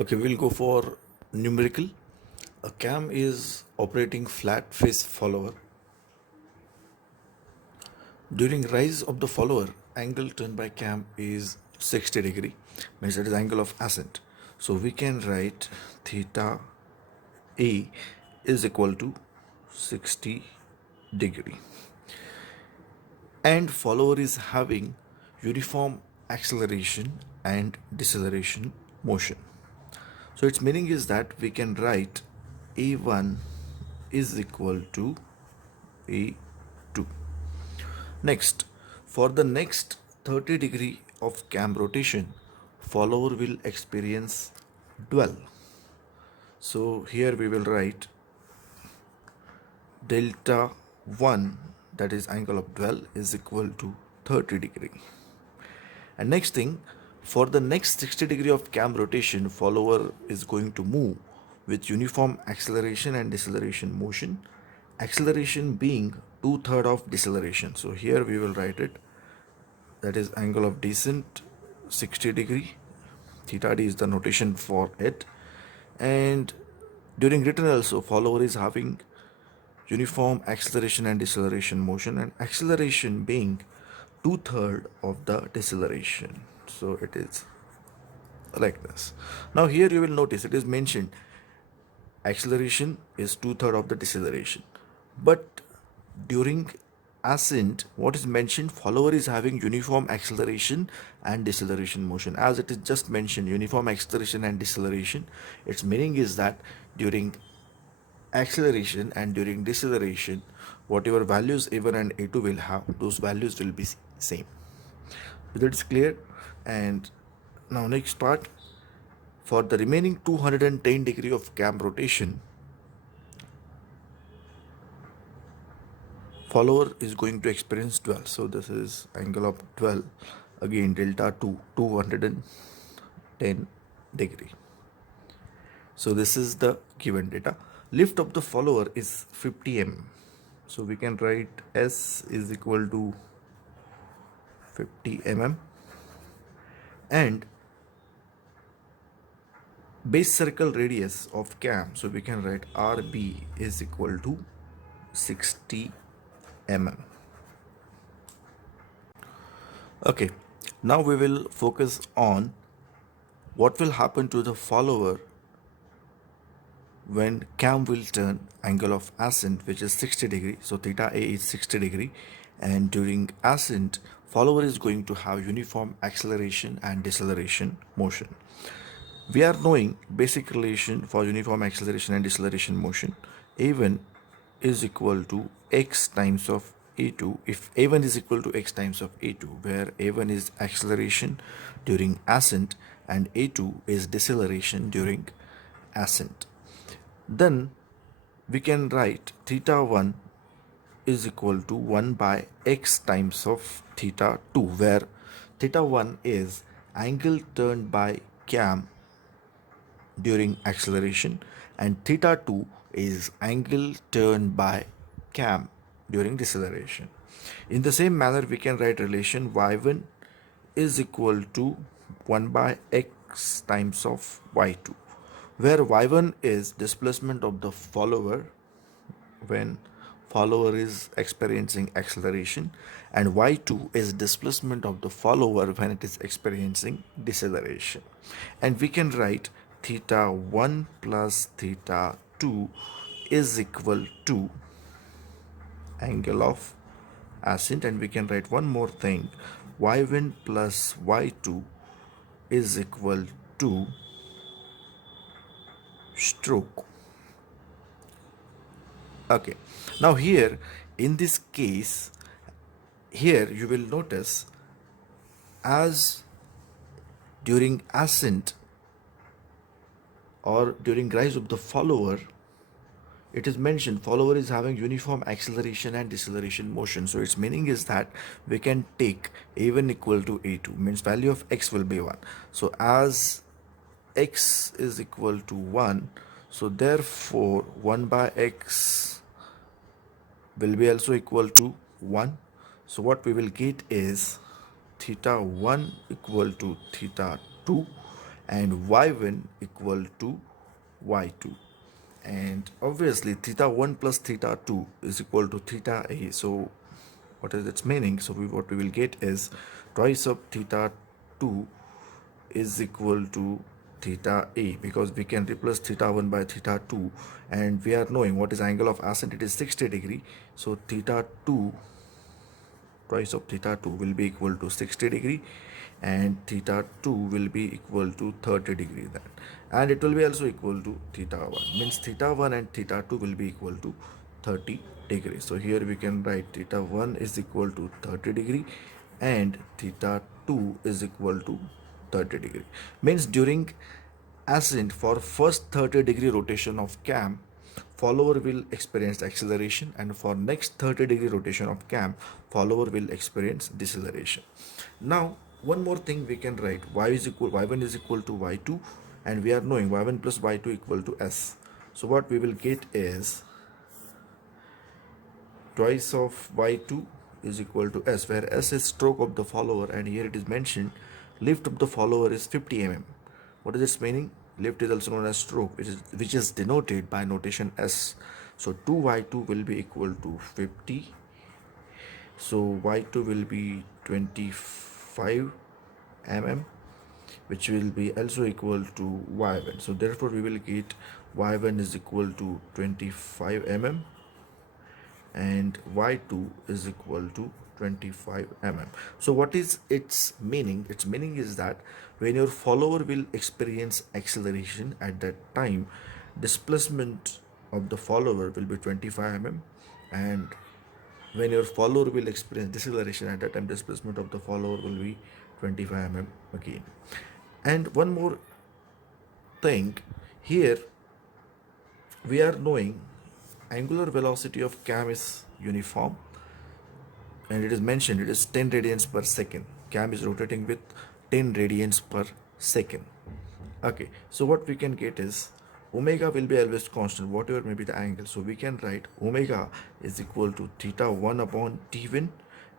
Okay, we'll go for numerical. A cam is operating flat face follower. During rise of the follower, angle turned by cam is 60 degree, means that is angle of ascent. So we can write theta A is equal to 60 degree. And follower is having uniform acceleration and deceleration motion. So its meaning is that we can write A1 is equal to A2. Next, for the next 30 degree of cam rotation, follower will experience dwell. So here we will write delta 1, that is angle of dwell, is equal to 30 degree. And next thing, for the next 60 degree of cam rotation, follower is going to move with uniform acceleration and deceleration motion, acceleration being 2/3 of deceleration. So here we will write it, that is angle of descent 60 degree, theta d is the notation for it. And during return also, follower is having uniform acceleration and deceleration motion, and acceleration being 2/3 of the deceleration. So it is like this. Now here you will notice it is mentioned acceleration is 2/3 of the deceleration, but during ascent what is mentioned, follower is having uniform acceleration and deceleration motion. As it is just mentioned uniform acceleration and deceleration, its meaning is that during acceleration and during deceleration, whatever values A1 and A2 will have, those values will be same. So that is clear. And now next part, for the remaining 210 degree of cam rotation, follower is going to experience dwell. So this is angle of dwell, again delta 2, 210 degree. So this is the given data. Lift of the follower is 50 mm. So we can write S is equal to 50 mm, and base circle radius of cam, so we can write RB is equal to 60 mm. Okay, now we will focus on what will happen to the follower when cam will turn angle of ascent, which is 60 degree. So theta A is 60 degree, and during ascent follower is going to have uniform acceleration and deceleration motion. We are knowing basic relation for uniform acceleration and deceleration motion. A1 is equal to x times of A2 if A1 is equal to x times of A2, where A1 is acceleration during ascent and A2 is deceleration during ascent. Then we can write theta 1 is equal to 1 by x times of theta 2, where theta 1 is angle turned by cam during acceleration and theta 2 is angle turned by cam during deceleration. In the same manner, we can write relation y1 is equal to 1 by x times of y2, where y1 is displacement of the follower when follower is experiencing acceleration, and y2 is displacement of the follower when it is experiencing deceleration. And we can write theta 1 plus theta 2 is equal to angle of ascent, and we can write one more thing, y1 plus y2 is equal to stroke. Okay, now here in this case, here you will notice as during ascent or during rise of the follower, it is mentioned follower is having uniform acceleration and deceleration motion. So its meaning is that we can take A1 equal to A2, means value of x will be 1. So as x is equal to 1, so therefore 1 by x will be also equal to 1. So what we will get is theta 1 equal to theta 2, and y1 equal to y2. And obviously theta 1 plus theta 2 is equal to theta a. So what is its meaning? So what we will get is twice of theta 2 is equal to theta a, because we can replace theta 1 by theta 2, and we are knowing what is angle of ascent. It is 60 degree. So theta 2 twice of theta 2 will be equal to 60 degree, and theta 2 will be equal to 30 degree then, and it will be also equal to theta 1, means theta 1 and theta 2 will be equal to 30 degree. So here we can write theta 1 is equal to 30 degree and theta 2 is equal to 30 degree, means during ascent for first 30-degree rotation of cam, follower will experience acceleration, and for next 30-degree rotation of cam, follower will experience deceleration. Now one more thing we can write, y1 is equal to y2, and we are knowing y1 plus y2 equal to s. So what we will get is twice of y2 is equal to s, where s is stroke of the follower, and here it is mentioned lift of the follower is 50 mm. What is its meaning? Lift is also known as stroke, which is denoted by notation s. So 2y2 will be equal to 50. So y2 will be 25 mm, which will be also equal to y1. So therefore we will get y1 is equal to 25 mm and y2 is equal to 25 mm. So what is its meaning? Its meaning is that when your follower will experience acceleration, at that time displacement of the follower will be 25 mm, and when your follower will experience deceleration, at that time displacement of the follower will be 25 mm again. And one more thing, here we are knowing angular velocity of cam is uniform, and it is mentioned it is 10 radians per second. Cam is rotating with 10 radians per second. Okay, so what we can get is omega will be always constant, whatever may be the angle. So we can write omega is equal to theta 1 upon t1,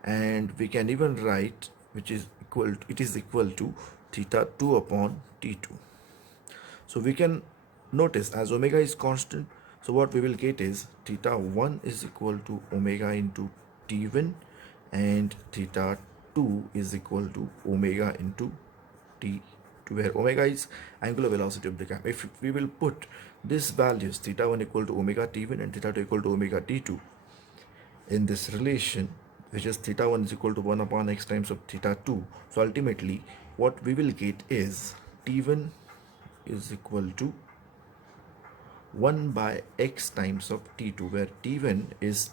and we can even write which is equal to, it is equal to theta 2 upon t2. So we can notice as omega is constant, so what we will get is theta 1 is equal to omega into t1, and theta 2 is equal to omega into t2, where omega is angular velocity of the cam. If we will put these values, theta 1 equal to omega t1 and theta 2 equal to omega t2 in this relation, which is theta 1 is equal to 1 upon x times of theta 2, so ultimately what we will get is t1 is equal to 1 by x times of t2, where t1 is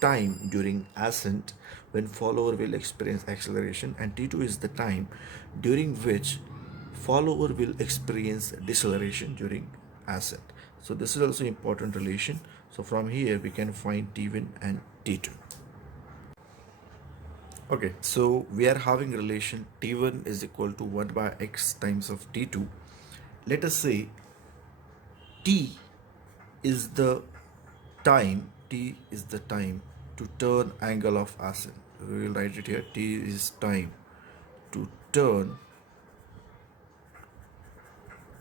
time during ascent when follower will experience acceleration, and t2 is the time during which follower will experience deceleration during ascent. So this is also important relation. So from here we can find t1 and t2. Okay, so we are having relation t1 is equal to 1 by x times of t2. Let us say t is the time to turn angle of ascent. We will write it here. T is time to turn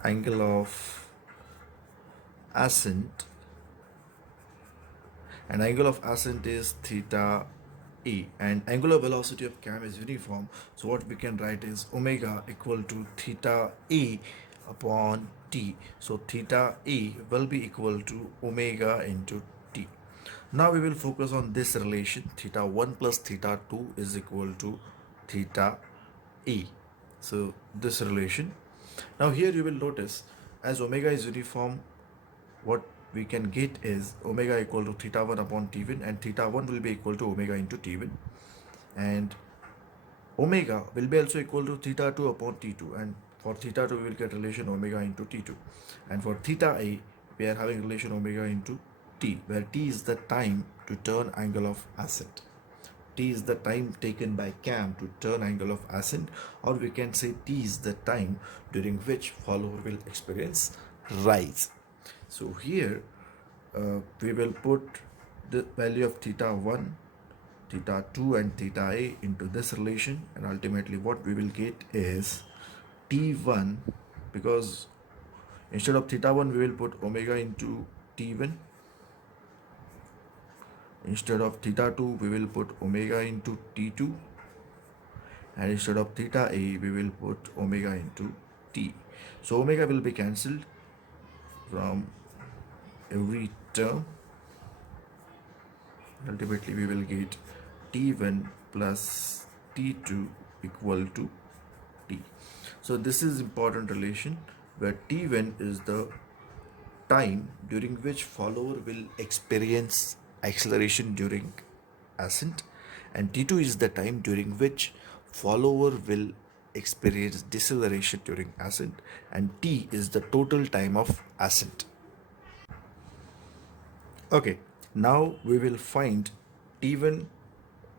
angle of ascent, and angle of ascent is theta e, and angular velocity of cam is uniform. So what we can write is omega equal to theta e upon t. So theta e will be equal to omega into t. Now we will focus on this relation, theta 1 plus theta 2 is equal to theta e. So this relation. Now here you will notice as omega is uniform, what we can get is omega equal to theta 1 upon t1, and theta 1 will be equal to omega into t1, and omega will be also equal to theta 2 upon t2, and for theta 2 we will get relation omega into t2, and for theta a we are having relation omega into t, where t is the time to turn angle of ascent. T is the time taken by cam to turn angle of ascent, or we can say T is the time during which follower will experience rise. So here we will put the value of theta 1, theta 2 and theta a into this relation, and ultimately what we will get is T1 because instead of theta 1 we will put omega into t1. Instead of theta 2 we will put omega into t2, and instead of theta a we will put omega into t. So omega will be cancelled from every term. Ultimately we will get t1 plus t2 equal to t. So this is important relation where t1 is the time during which follower will experience acceleration during ascent, and t2 is the time during which follower will experience deceleration during ascent, and t is the total time of ascent. Okay, now we will find t1,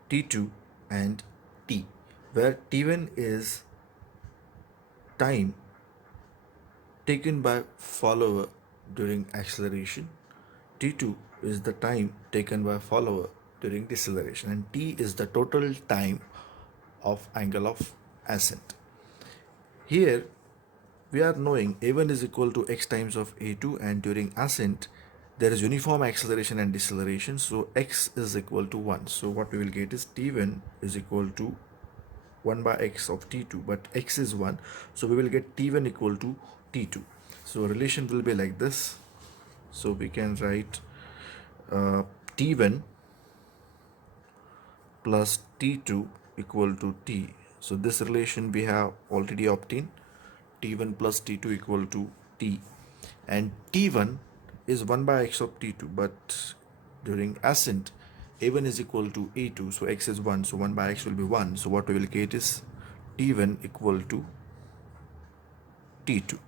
t2 and t, where t1 is time taken by follower during acceleration, t2 is the time taken by follower during deceleration, and t is the total time of angle of ascent. Here we are knowing a1 is equal to x times of a2, and during ascent there is uniform acceleration and deceleration, so x is equal to 1. So what we will get is t1 is equal to 1 by x of t2, but x is 1, so we will get t1 equal to t2. So relation will be like this. So we can write t1 plus t2 equal to t. So this relation we have already obtained, t1 plus t2 equal to t, and t1 is 1 by x of t2, but during ascent a1 is equal to a2, so x is 1, so 1 by x will be 1. So what we will get is t1 equal to t2.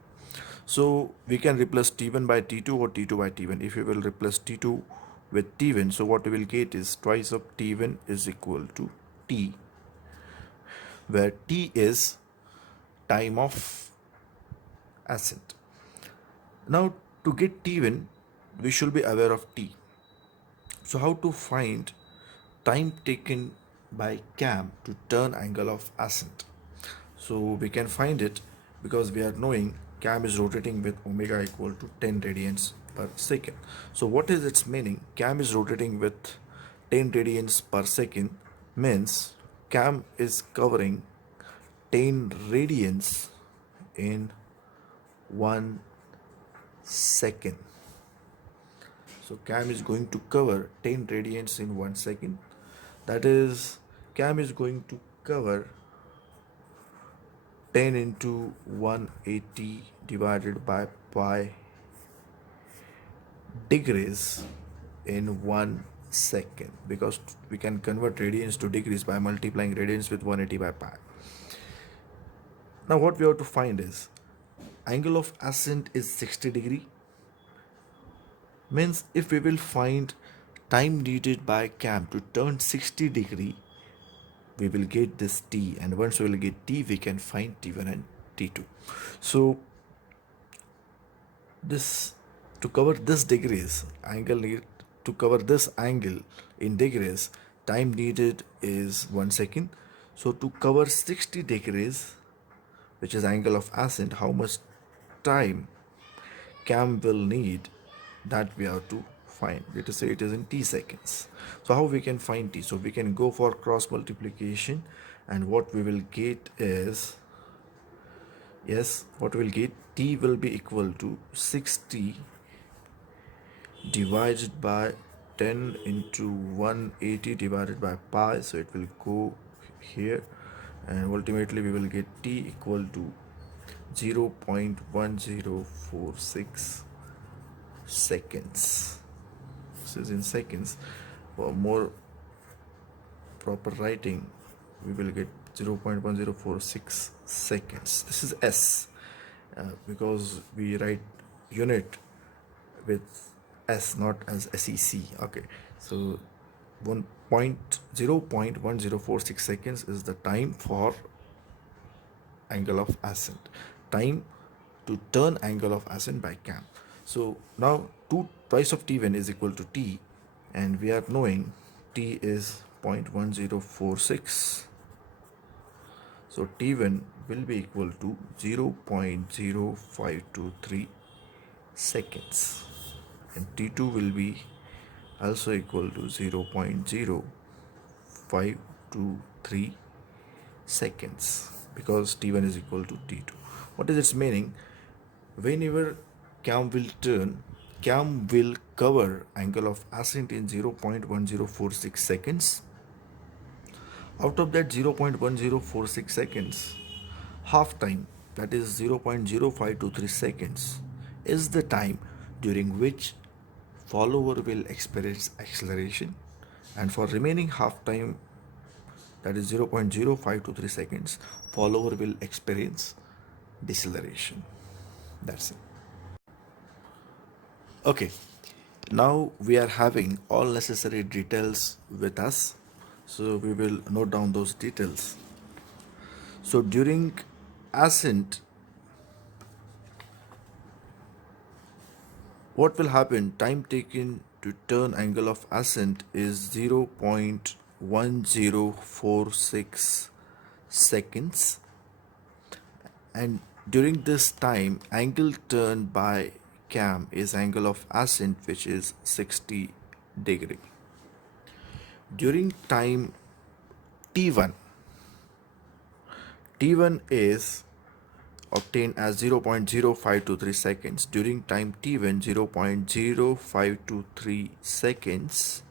So we can replace t1 by t2 or t2 by t1. If we will replace t2 with t1, so what we will get is twice of t1 is equal to t, where t is time of ascent. Now to get t1 we should be aware of t. So how to find time taken by cam to turn angle of ascent? So we can find it because we are knowing cam is rotating with omega equal to 10 radians per second. So what is its meaning? Cam is rotating with 10 radians per second means cam is covering 10 radians in 1 second. So cam is going to cover 10 radians in 1 second. That is, cam is going to cover 10 into 180 divided by pi degrees in 1 second, because we can convert radians to degrees by multiplying radians with 180 by pi. Now what we have to find is angle of ascent is 60 degree, means if we will find time needed by cam to turn 60 degree, we will get this t, and once we will get t we can find t1 and t2. So this, to cover this degrees angle need, to cover this angle in degrees, time needed is 1 second. So to cover 60 degrees, which is angle of ascent, how much time cam will need, that we have to find. Let us say it is in t seconds. So how we can find t? So we can go for cross multiplication, and what we will get is, yes, what we will get, t will be equal to 60 divided by 10 into 180 divided by pi, so it will go here, and ultimately we will get t equal to 0.1046 seconds. This is in seconds. For more proper writing, we will get 0.1046 seconds. This is s, because we write unit with s, not as sec. Okay, so 0.1046 seconds is the time for angle of ascent, time to turn angle of ascent by cam. So now twice of t1 is equal to t, and we are knowing t is 0.1046. So T1 will be equal to 0.0523 seconds, and T2 will be also equal to 0.0523 seconds, because T1 is equal to T2. What is its meaning? Whenever cam will turn, cam will cover angle of ascent in 0.1046 seconds. Out of that 0.1046 seconds, half time, that is 0.0523 seconds, is the time during which follower will experience acceleration, and for remaining half time, that is 0.0523 seconds, follower will experience deceleration. That's it. Okay, now we are having all necessary details with us, so we will note down those details. So during ascent, what will happen? Time taken to turn angle of ascent is 0.1046 seconds, and during this time, angle turned by cam is angle of ascent, which is 60 degree. During time T1, T1 is obtained as 0.0523 seconds. During time T1, 0.0523 seconds,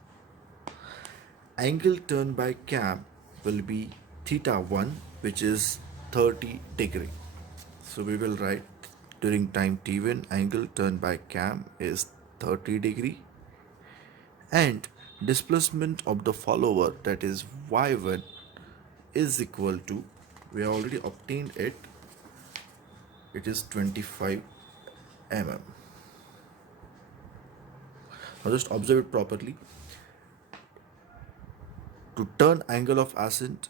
angle turned by cam will be theta 1, which is 30 degree. So we will write during time T1, angle turned by cam is 30 degree, and displacement of the follower, that is y1, is equal to, we have already obtained it, it is 25 mm. Now just observe it properly. To turn angle of ascent,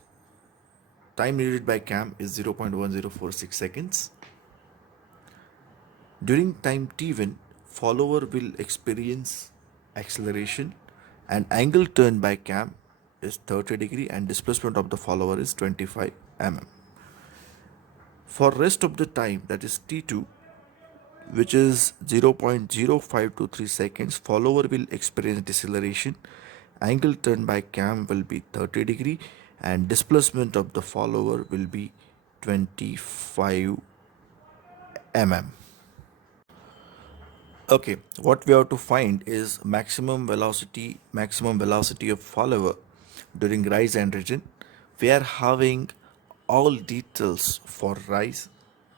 time needed by cam is 0.1046 seconds. During time T1, follower will experience acceleration, and angle turned by cam is 30 degree, and displacement of the follower is 25 mm. For rest of the time, that is T2, which is 0.0523 seconds, follower will experience deceleration, angle turned by cam will be 30 degree, and displacement of the follower will be 25 mm. Okay, what we have to find is maximum velocity of follower during rise and region. We are having all details for rise,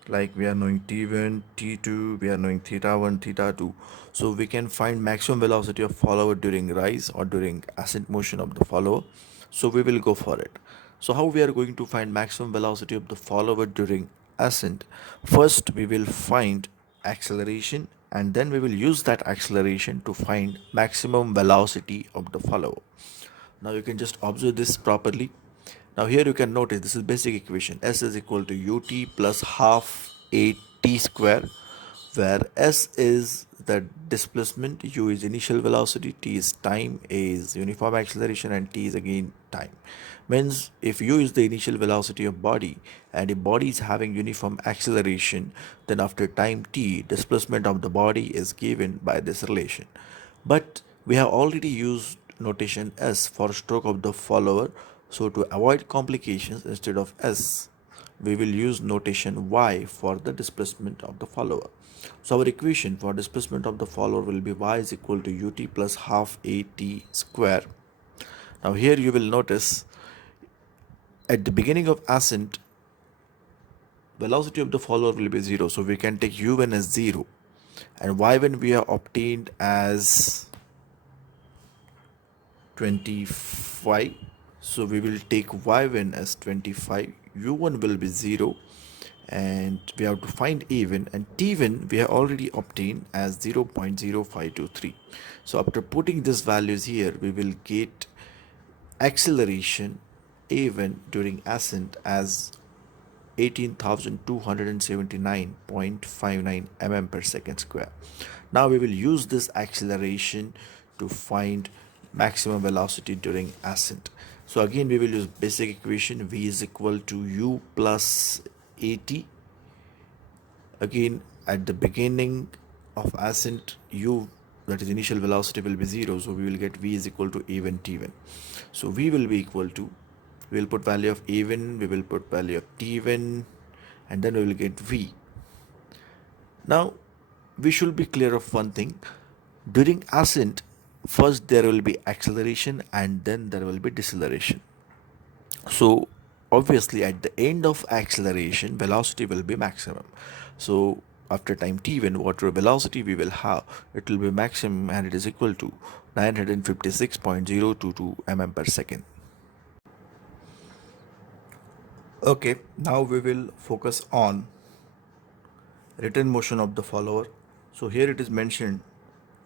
like we are knowing T1, T2, we are knowing theta 1, theta 2. So we can find maximum velocity of follower during rise or during ascent motion of the follower. So we will go for it. So how we are going to find maximum velocity of the follower during ascent? First we will find acceleration, and then we will use that acceleration to find maximum velocity of the follower. Now you can just observe this properly. Now here you can notice this is basic equation. S is equal to ut plus half a t square, where S is the displacement, U is initial velocity, T is time, A is uniform acceleration, and T is again time. Means if U is the initial velocity of body and a body is having uniform acceleration, then after time T, displacement of the body is given by this relation. But we have already used notation S for stroke of the follower, so to avoid complications, instead of S we will use notation Y for the displacement of the follower. So our equation for displacement of the follower will be Y is equal to ut plus half a t square. Now here you will notice at the beginning of ascent, velocity of the follower will be 0, so we can take u1 as 0, and y1 we have obtained as 25, so we will take y1 as 25, u1 will be 0, and we have to find a1, and t1 we have already obtained as 0.0523. So after putting these values here, we will get acceleration a1 during ascent as 18,279.59 mm per second square. Now we will use this acceleration to find maximum velocity during ascent. So again we will use basic equation. V is equal to u plus at. Again, at the beginning of ascent, u, that is initial velocity, will be 0, so we will get v is equal to a1 t1. So v will be equal to, we will put value of a1, we will put value of t1, and then we will get v. Now we should be clear of one thing. During ascent, first there will be acceleration and then there will be deceleration. So obviously at the end of acceleration, velocity will be maximum. So after time t1, whatever velocity we will have, it will be maximum, and it is equal to 956.022 mm per second. Okay, now we will focus on return motion of the follower. So here it is mentioned,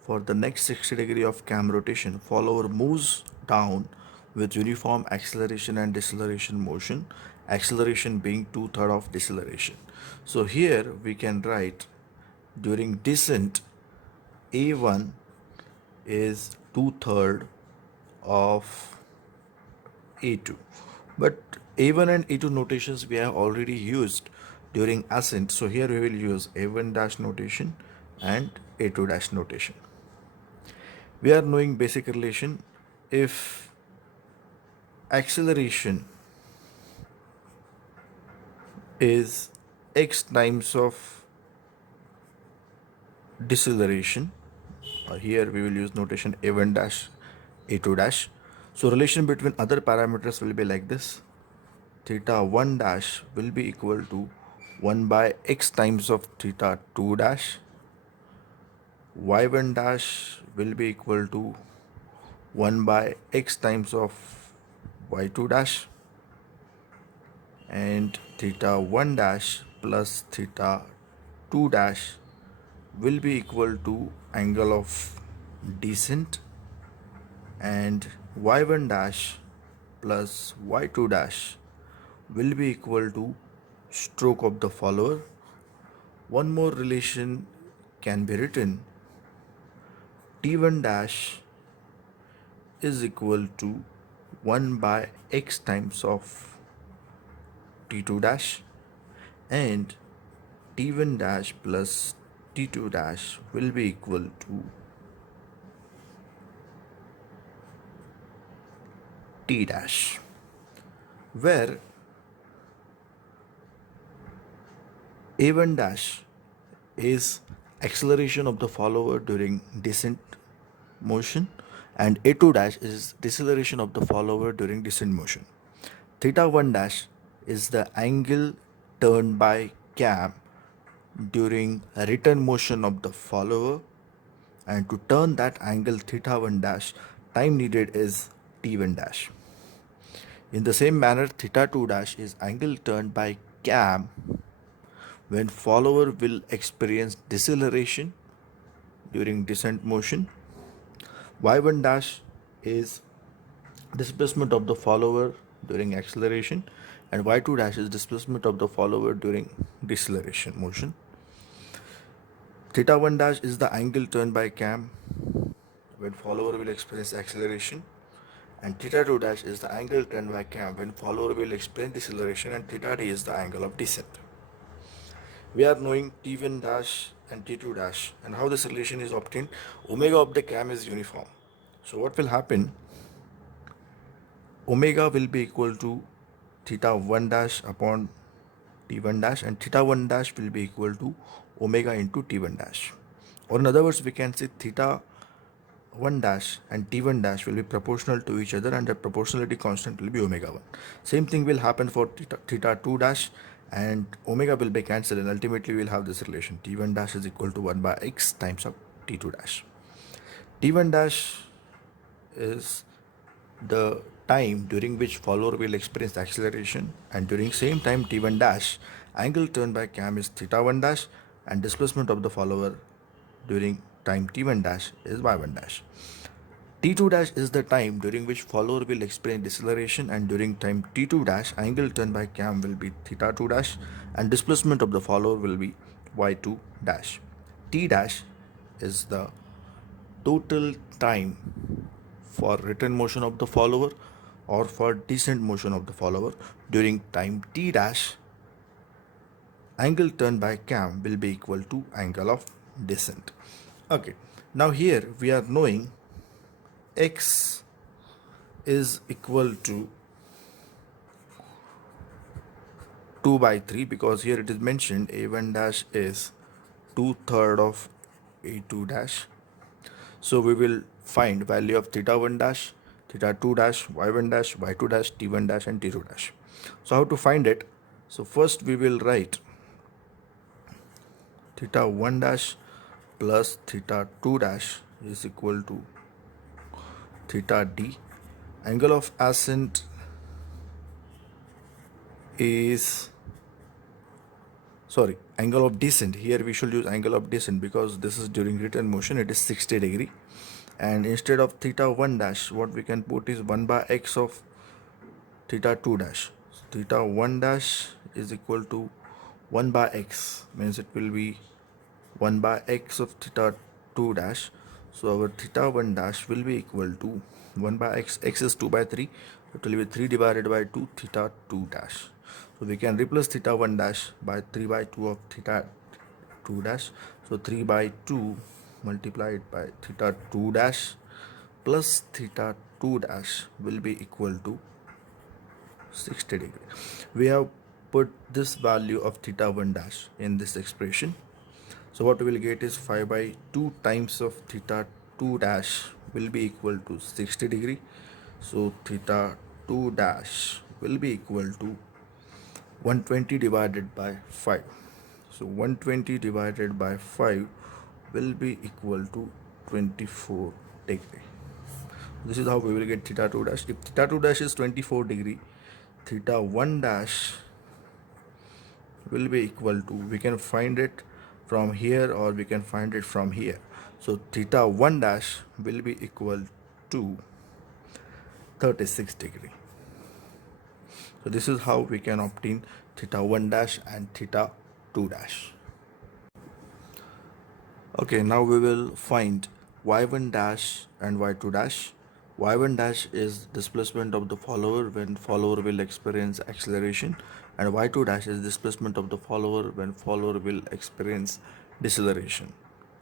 for the next 60 degree of cam rotation, follower moves down with uniform acceleration and deceleration motion, acceleration being 2/3 of deceleration. So here we can write, during descent, A1 is 2/3 of A2. But A1 and A2 notations we have already used during ascent. So here we will use A1 dash notation and A2 dash notation. We are knowing basic relation. If acceleration is x times of deceleration, here we will use notation a1 dash a2 dash. So relation between other parameters will be like this: theta 1 dash will be equal to 1 by x times of theta 2 dash, y1 dash will be equal to 1 by x times of y2 dash, and theta 1 dash plus theta 2 dash will be equal to angle of descent, and y1 dash plus y2 dash will be equal to stroke of the follower. One more relation can be written: t1 dash is equal to 1 by x times of t2 dash, and t1 dash plus t2 dash will be equal to t dash, where a1 dash is acceleration of the follower during descent motion, and a2 dash is deceleration of the follower during descent motion. Theta 1 dash is the angle turned by cam during return motion of the follower, and to turn that angle theta 1 dash, time needed is t1 dash. In the same manner, theta 2 dash is angle turned by cam when follower will experience deceleration during descent motion. Y1 dash is displacement of the follower during acceleration, and y2 dash is displacement of the follower during deceleration motion. Theta 1 dash is the angle turned by cam when follower will experience acceleration, and theta 2 dash is the angle turned by cam when follower will experience deceleration, and theta d is the angle of descent. We are knowing t1 dash and t2 dash, and how this relation is obtained. Omega of the cam is uniform. So what will happen? Omega will be equal to theta 1 dash upon t1 dash, and theta 1 dash will be equal to omega into t1 dash. Or in other words, we can say theta 1 dash and t1 dash will be proportional to each other, and the proportionality constant will be omega 1. Same thing will happen for theta 2 dash, and omega will be cancelled, and ultimately we will have this relation: t1 dash is equal to 1 by x times of t2 dash. t1 dash is the time during which follower will experience acceleration, and during same time t1 dash, angle turned by cam is theta 1 dash, and displacement of the follower during time t1 dash is y1 dash. t2 dash is the time during which follower will experience deceleration, and during time t2 dash, angle turned by cam will be theta 2 dash, and displacement of the follower will be y2 dash. T dash is the total time for return motion of the follower or for descent motion of the follower during time t dash, angle turned by cam will be equal to angle of descent. Okay, now here we are knowing x is equal to 2 by 3, because here it is mentioned a1 dash is 2/3 of a2 dash. So we will find value of theta 1 dash, theta 2 dash, y1 dash, y2 dash, t1 dash and t2 dash. So how to find it? So first we will write theta 1 dash plus theta 2 dash is equal to theta d. Angle of ascent is, sorry, angle of descent. Here we should use angle of descent because this is during return motion, it is 60 degree. And instead of theta 1 dash, what we can put is 1 by x of theta 2 dash. So theta 1 dash is equal to 1 by x, means it will be 1 by x of theta 2 dash. So our theta 1 dash will be equal to 1 by x, x is 2 by 3, it will be 3 divided by 2 theta 2 dash. So we can replace theta 1 dash by 3 by 2 of theta 2 dash. So 3 by 2 multiplied by theta 2 dash plus theta 2 dash will be equal to 60 degree. We have put this value of theta 1 dash in this expression. So what we will get is 5 by 2 times of theta 2 dash will be equal to 60 degree. So theta 2 dash will be equal to 120 divided by 5. So 120 divided by 5 will be equal to 24 degree. This is how we will get theta 2 dash. If theta 2 dash is 24 degree, theta 1 dash will be equal to, we can find it from here or we can find it from here. So theta 1 dash will be equal to 36 degree. So this is how we can obtain theta 1 dash and theta 2 dash. Okay, now we will find y1 dash and y2 dash. y1 dash is displacement of the follower when follower will experience acceleration, and y2 dash is displacement of the follower when follower will experience deceleration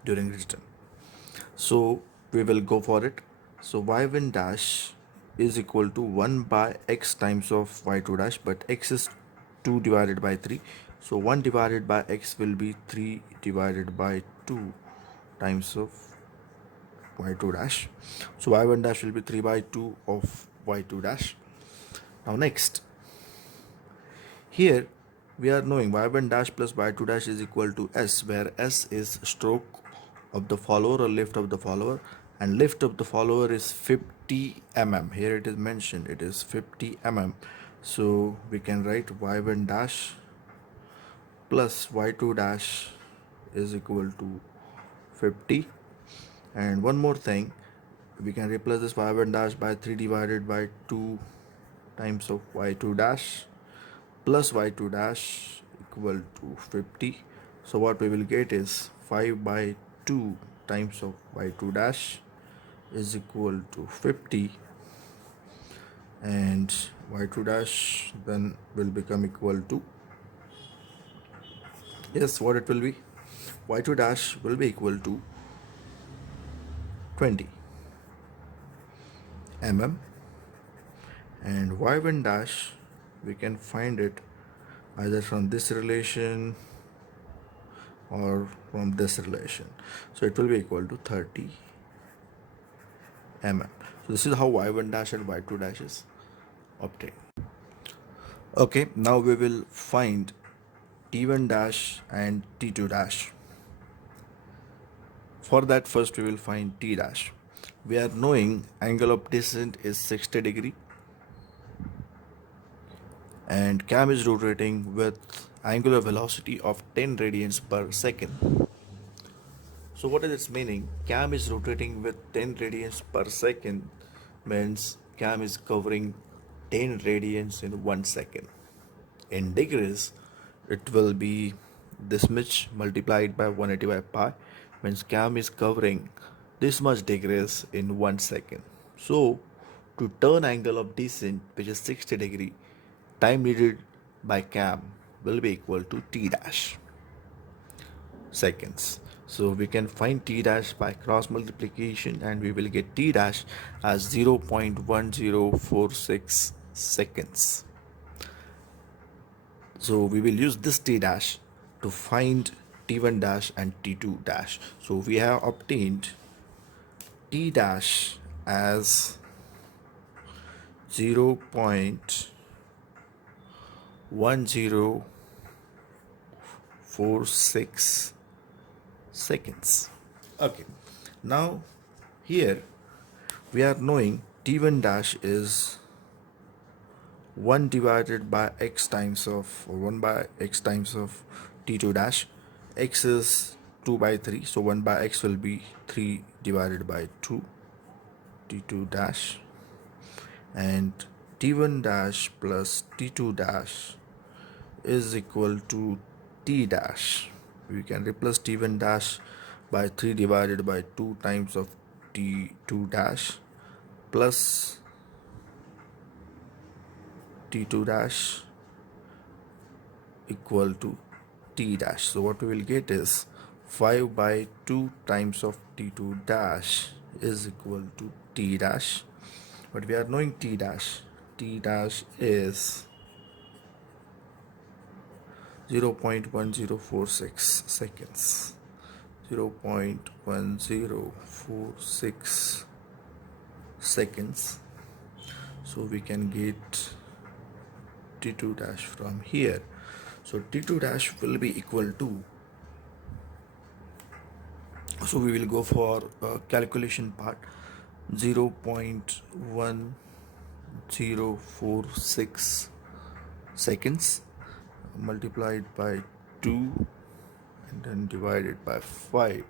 during return. So we will go for it. So y1 dash is equal to 1 by x times of y2 dash, but x is 2 divided by 3. So 1 divided by x will be 3 divided by 2 times of y2 dash. So y1 dash will be 3 by 2 of y2 dash. Now next, here we are knowing y1 dash plus y2 dash is equal to s, where s is stroke of the follower or lift of the follower, and lift of the follower is 50 mm. Here it is mentioned it is 50 mm. So we can write y1 dash plus y2 dash is equal to 50. And one more thing, we can replace this y1 dash by 3 divided by 2 times of y2 dash plus y2 dash equal to 50. So what we will get is 5 by 2 times of y2 dash is equal to 50, and y2 dash then will become equal to, yes, what it will be, y2 dash will be equal to 20 mm, and y1 dash we can find it either from this relation or from this relation. So it will be equal to 30 mm. So this is how y1 dash and y2 dash is obtained. Okay, now we will find t1 dash and t2 dash. For that, first we will find t dash. We are knowing angle of descent is 60 degree and cam is rotating with angular velocity of 10 radians per second. So what is its meaning? Cam is rotating with 10 radians per second means cam is covering 10 radians in 1 second. In degrees, it will be this much multiplied by 185 pi, means cam is covering this much degrees in 1 second. So to turn angle of descent, which is 60 degree, time needed by cam will be equal to t dash seconds. So we can find t dash by cross multiplication, and we will get t dash as 0.1046 seconds. So we will use this t dash to find t1 dash and t2 dash. So we have obtained t dash as 0.1046 seconds. Okay, now here we are knowing t1 dash is 1 divided by x times of, or 1 by x times of t2 dash. X is 2 by 3, so 1 by x will be 3 divided by 2 t2 dash, and t1 dash plus t2 dash is equal to t dash. We can replace t1 dash by 3 divided by 2 times of t2 dash plus t2 dash equal to t dash. So what we will get is 5 by 2 times of t2 dash is equal to t dash. But we are knowing t dash. T dash is 0.1046 seconds. 0.1046 seconds. So we can get t2 dash from here. So t2 dash will be equal to, so we will go for calculation part, 0.1046 seconds multiplied by 2 and then divided by 5.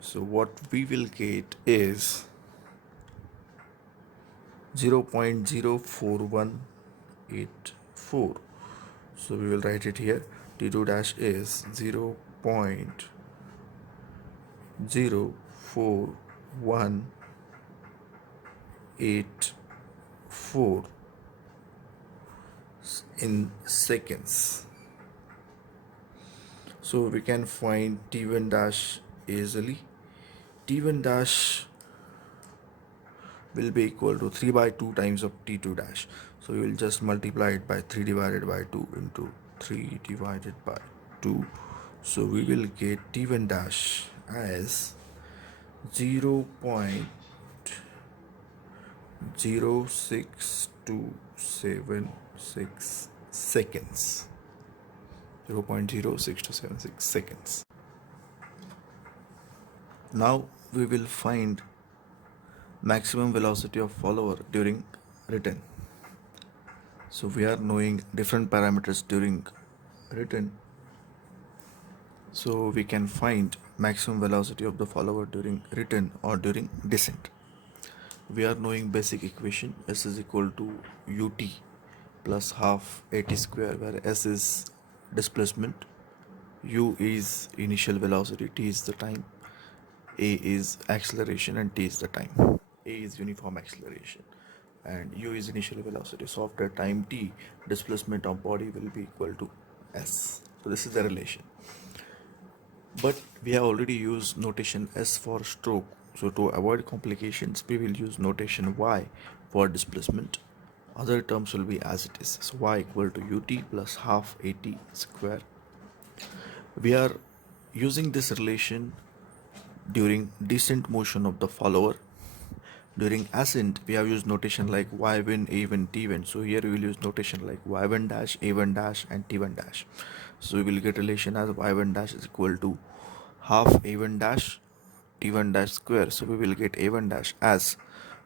So what we will get is 0.04184. So we will write it here. T2 dash is 0.04184 in seconds. So we can find T1 dash easily. T1 dash will be equal to 3 by 2 times of T2 dash. So we will just multiply it by 3 divided by 2 into 3 divided by 2. So we will get T1 dash as 0.06276 seconds. 0.06276 seconds. Now we will find maximum velocity of follower during return. So we are knowing different parameters during return. So we can find maximum velocity of the follower during return or during descent. We are knowing basic equation, s is equal to ut plus half at square, where s is displacement, u is initial velocity, t is the time, a is acceleration, and t is the time. A is uniform acceleration and u is initial velocity. So after time t, displacement of body will be equal to s. So this is the relation. But we have already used notation s for stroke. So to avoid complications, we will use notation y for displacement. Other terms will be as it is. So y equal to ut plus half at square. We are using this relation during descent motion of the follower. During ascent, we have used notation like y1, a1, t1. So here we will use notation like y1 dash, a1 dash, and t1 dash. So we will get relation as y1 dash is equal to half a1 dash t1 dash square. So we will get a1 dash as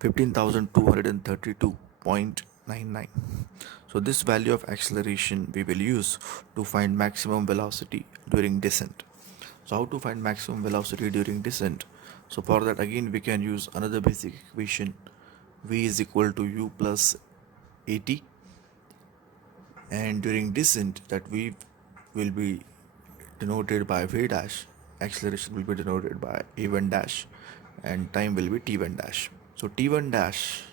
15,232.99. So this value of acceleration we will use to find maximum velocity during descent. So how to find maximum velocity during descent? So for that, again we can use another basic equation, v is equal to u plus at, and during descent that v will be denoted by v dash, acceleration will be denoted by a1 dash, and time will be t1 dash. So t1 dash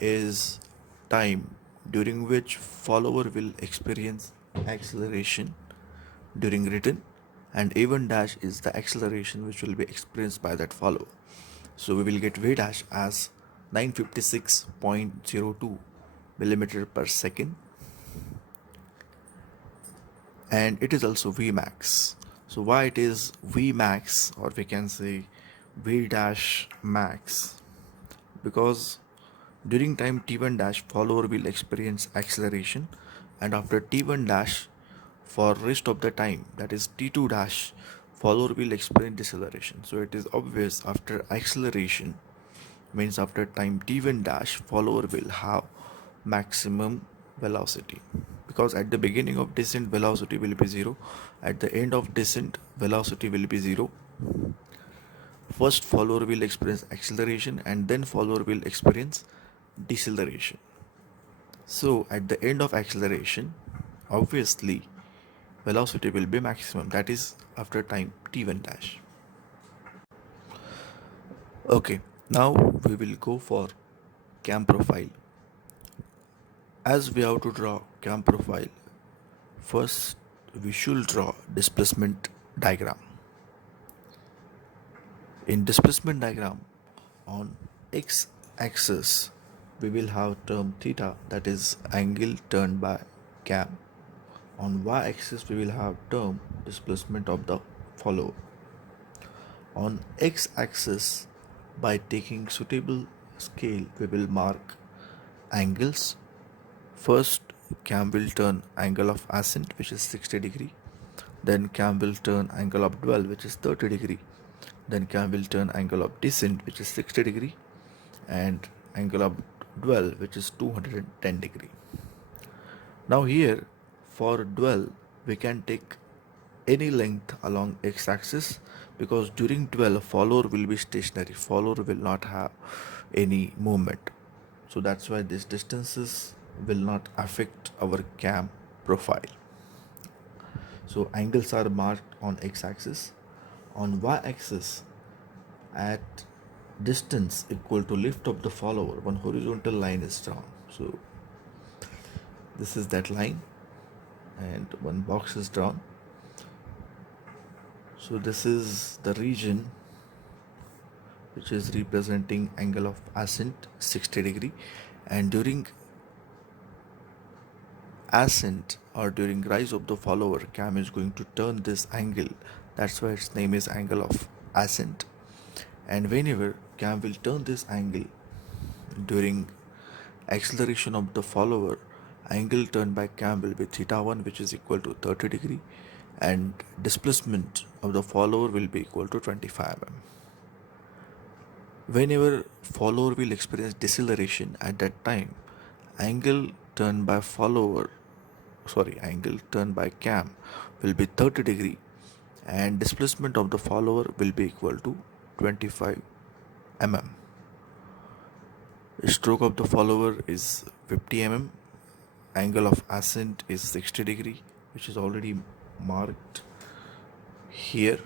is time during which follower will experience acceleration during return, and a1 dash is the acceleration which will be experienced by that follower. So we will get v dash as 956.02 millimeter per second, and it is also v max. So why it is v max, or we can say v dash max, because during time t1 dash follower will experience acceleration, and after t1 dash for rest of the time, that is t2 dash, follower will experience deceleration. So it is obvious after acceleration means after time t1 dash follower will have maximum velocity, because at the beginning of descent velocity will be 0, at the end of descent velocity will be 0. First follower will experience acceleration and then follower will experience deceleration. So at the end of acceleration, obviously velocity will be maximum, that is after time t1 dash. Okay, now we will go for cam profile. As we have to draw cam profile, first we should draw displacement diagram. In displacement diagram, on x axis we will have term theta, that is angle turned by cam. On y axis we will have term displacement of the follower. On x axis, by taking suitable scale, we will mark angles. First, cam will turn angle of ascent, which is 60 degree. Then cam will turn angle of dwell, which is 30 degree. Then cam will turn angle of descent, which is 60 degree, and angle of dwell, which is 210 degree. Now here, for dwell, we can take any length along x-axis, because during dwell follower will be stationary, follower will not have any movement. So that's why these distances will not affect our cam profile. So angles are marked on x-axis. On y-axis, at distance equal to lift of the follower, one horizontal line is drawn. So this is that line, and one box is drawn. So this is the region which is representing angle of ascent 60 degree, and during ascent or during rise of the follower, cam is going to turn this angle, that's why its name is angle of ascent. And whenever cam will turn this angle during acceleration of the follower, angle turned by cam will be theta 1, which is equal to 30 degree, and displacement of the follower will be equal to 25 mm. Whenever follower will experience deceleration, at that time angle turned by cam will be 30 degree, and displacement of the follower will be equal to 25 mm. Stroke of the follower is 50 mm. Angle of ascent is 60 degree, which is already marked here.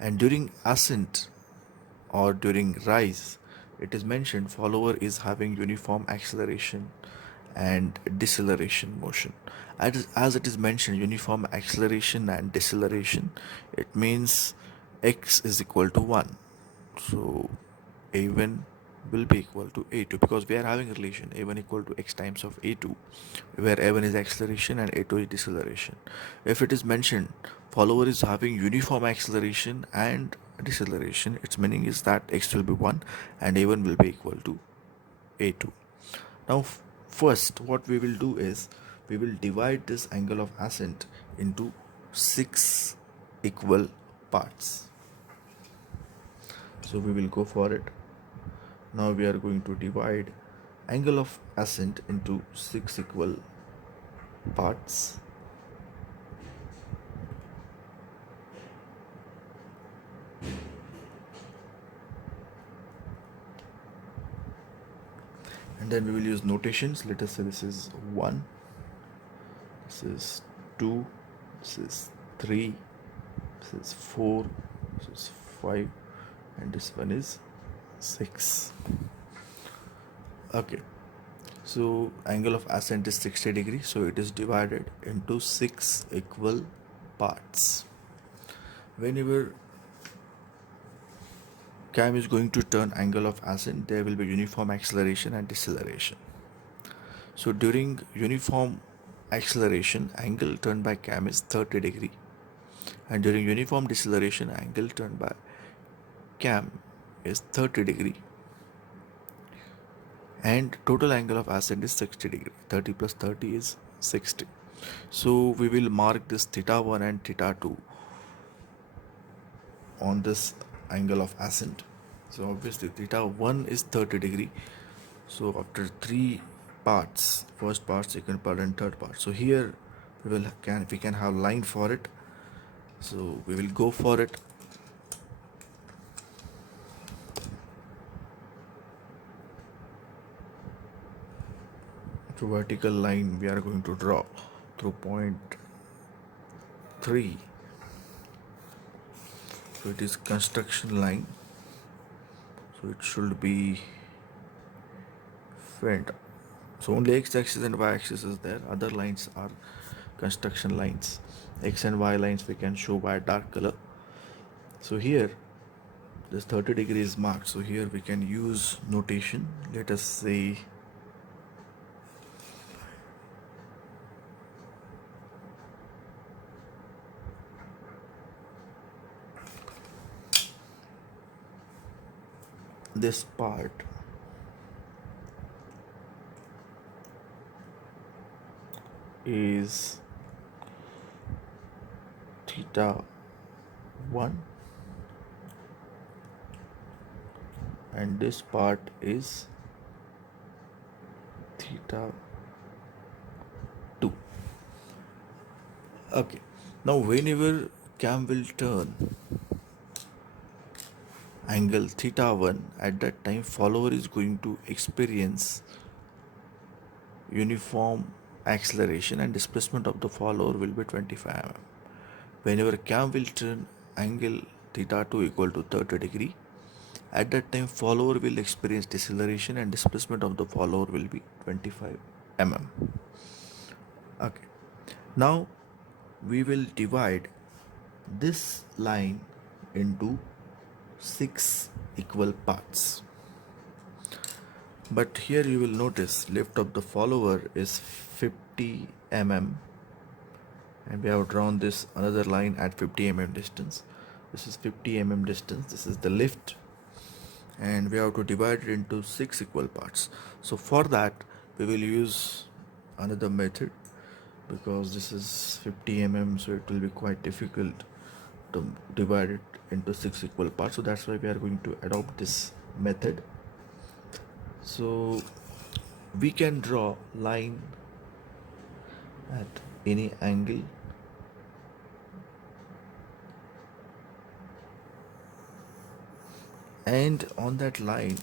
And during ascent or during rise, it is mentioned follower is having uniform acceleration and deceleration motion. As it is mentioned uniform acceleration and deceleration, it means x is equal to 1. So a1 will be equal to a2, because we are having a relation a1 equal to x times of a2, where a1 is acceleration and a2 is deceleration. If it is mentioned follower is having uniform acceleration and deceleration, its meaning is that x will be 1 and a1 will be equal to a2. Now first what we will do is we will divide this angle of ascent into 6 equal parts. So we will go for it. Now we are going to divide angle of ascent into 6 equal parts. And then we will use notations. Let us say this is 1, this is 2, this is 3, this is 4, this is 5, and this one is 6. Okay, so angle of ascent is 60 degrees, so it is divided into 6 equal parts. Whenever cam is going to turn angle of ascent, there will be uniform acceleration and deceleration. So during uniform acceleration, angle turned by cam is 30 degree, and during uniform deceleration, angle turned by cam is 30 degree, and total angle of ascent is 60 degree. 30 plus 30 is 60. So we will mark this theta 1 and theta 2 on this angle of ascent. So obviously theta 1 is 30 degree. So after 3 parts, first part, second part and third part, so here we can have line for it. So we will go for it. To vertical line we are going to draw through point 3. So it is construction line, so it should be fed. So only x-axis and y-axis is there, other lines are construction lines. X and y lines we can show by dark color. So here this 30 degree is marked, so here we can use notation. Let us say this part is theta 1 and this part is theta 2. Okay, now whenever cam will turn angle theta 1, at that time follower is going to experience uniform acceleration and displacement of the follower will be 25 mm. Whenever cam will turn angle theta 2 equal to 30 degree, at that time follower will experience deceleration and displacement of the follower will be 25 mm. Okay, now we will divide this line into 6 equal parts. But here you will notice lift of the follower is 50 mm, and we have drawn this another line at 50 mm distance. This is 50 mm distance, this is the lift, and we have to divide it into 6 equal parts. So for that we will use another method, because this is 50 mm, so it will be quite difficult to divide it into 6 equal parts. So that's why we are going to adopt this method. So we can draw line at any angle and on that line,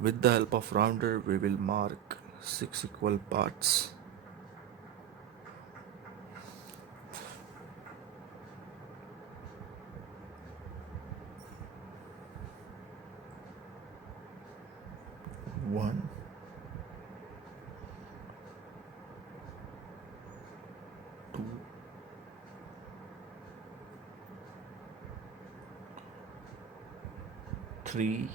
with the help of rounder, we will mark 6 equal parts. One, two, three,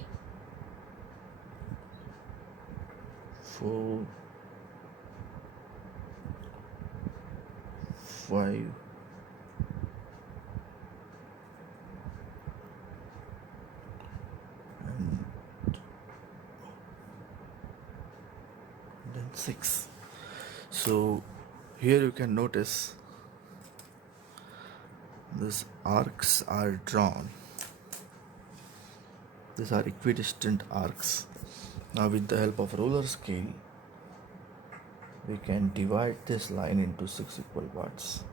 4, 5, and then 6. So here you can notice these arcs are drawn. These are equidistant arcs. Now with the help of roller scale, we can divide this line into 6 equal parts.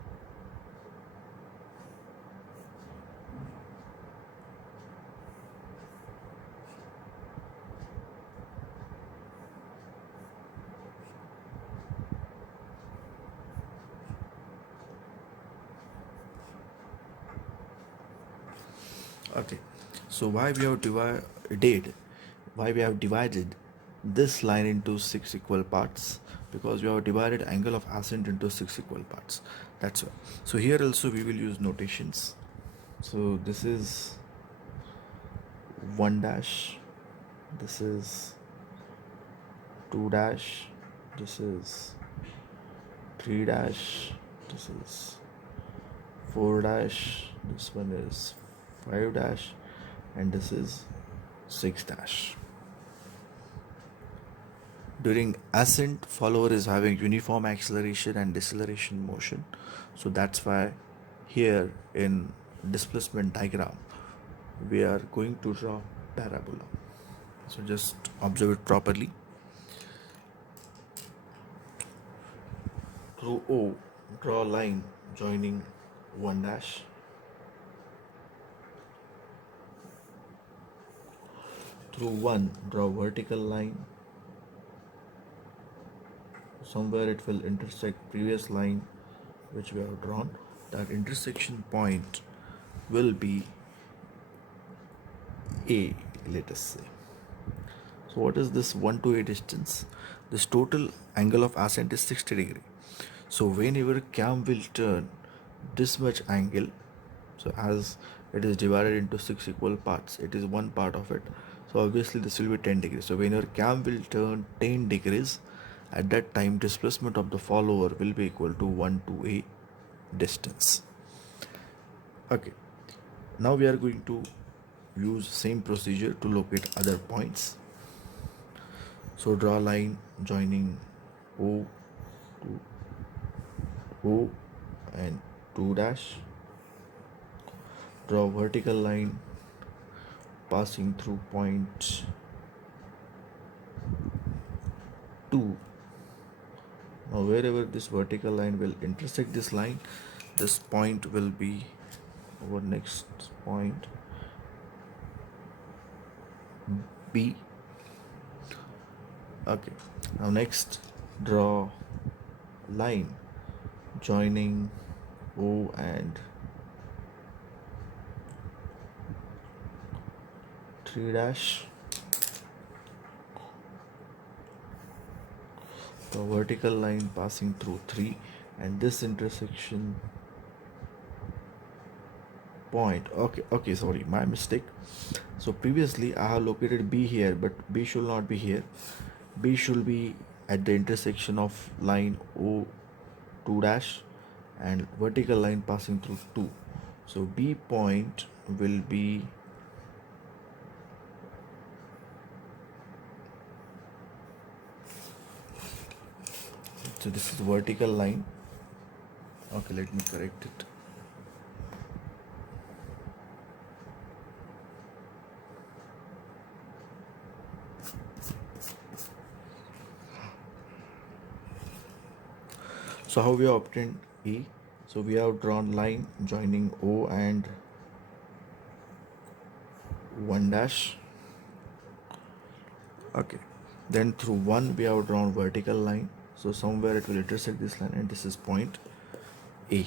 Okay, so why we have divided this line into 6 equal parts, because we have divided angle of ascent into 6 equal parts. That's why. So here also we will use notations. So this is 1 dash, this is 2 dash, this is 3 dash, this is 4 dash, this one is 5 dash, and this is 6 dash. During ascent, follower is having uniform acceleration and deceleration motion. So that's why here in displacement diagram, we are going to draw parabola. So just observe it properly. Through O, draw a line joining 1 dash. Through 1, draw vertical line. Somewhere it will intersect previous line which we have drawn. That intersection point will be A, let us say. So what is this 1 to A distance? This total angle of ascent is 60 degree. So whenever cam will turn this much angle, so as it is divided into 6 equal parts, it is one part of it. So obviously this will be 10 degrees. So whenever cam will turn 10 degrees, at that time displacement of the follower will be equal to 1 to A distance. Okay, now we are going to use same procedure to locate other points. So draw a line joining O to O and 2 dash. Draw a vertical line passing through point 2. Now wherever this vertical line will intersect this line, this point will be our next point B. Okay, now next draw line joining O and 3 dash. The vertical line passing through 3, and this intersection point, okay, sorry, my mistake. So previously I have located B here, but B should not be here. B should be at the intersection of line O 2 dash and vertical line passing through 2. So B point will be so this is the vertical line. Okay, let me correct it. So how we have obtained E? So we have drawn line joining O and 1 dash. Okay, then through 1 we have drawn vertical line. So somewhere it will intersect this line, and this is point A.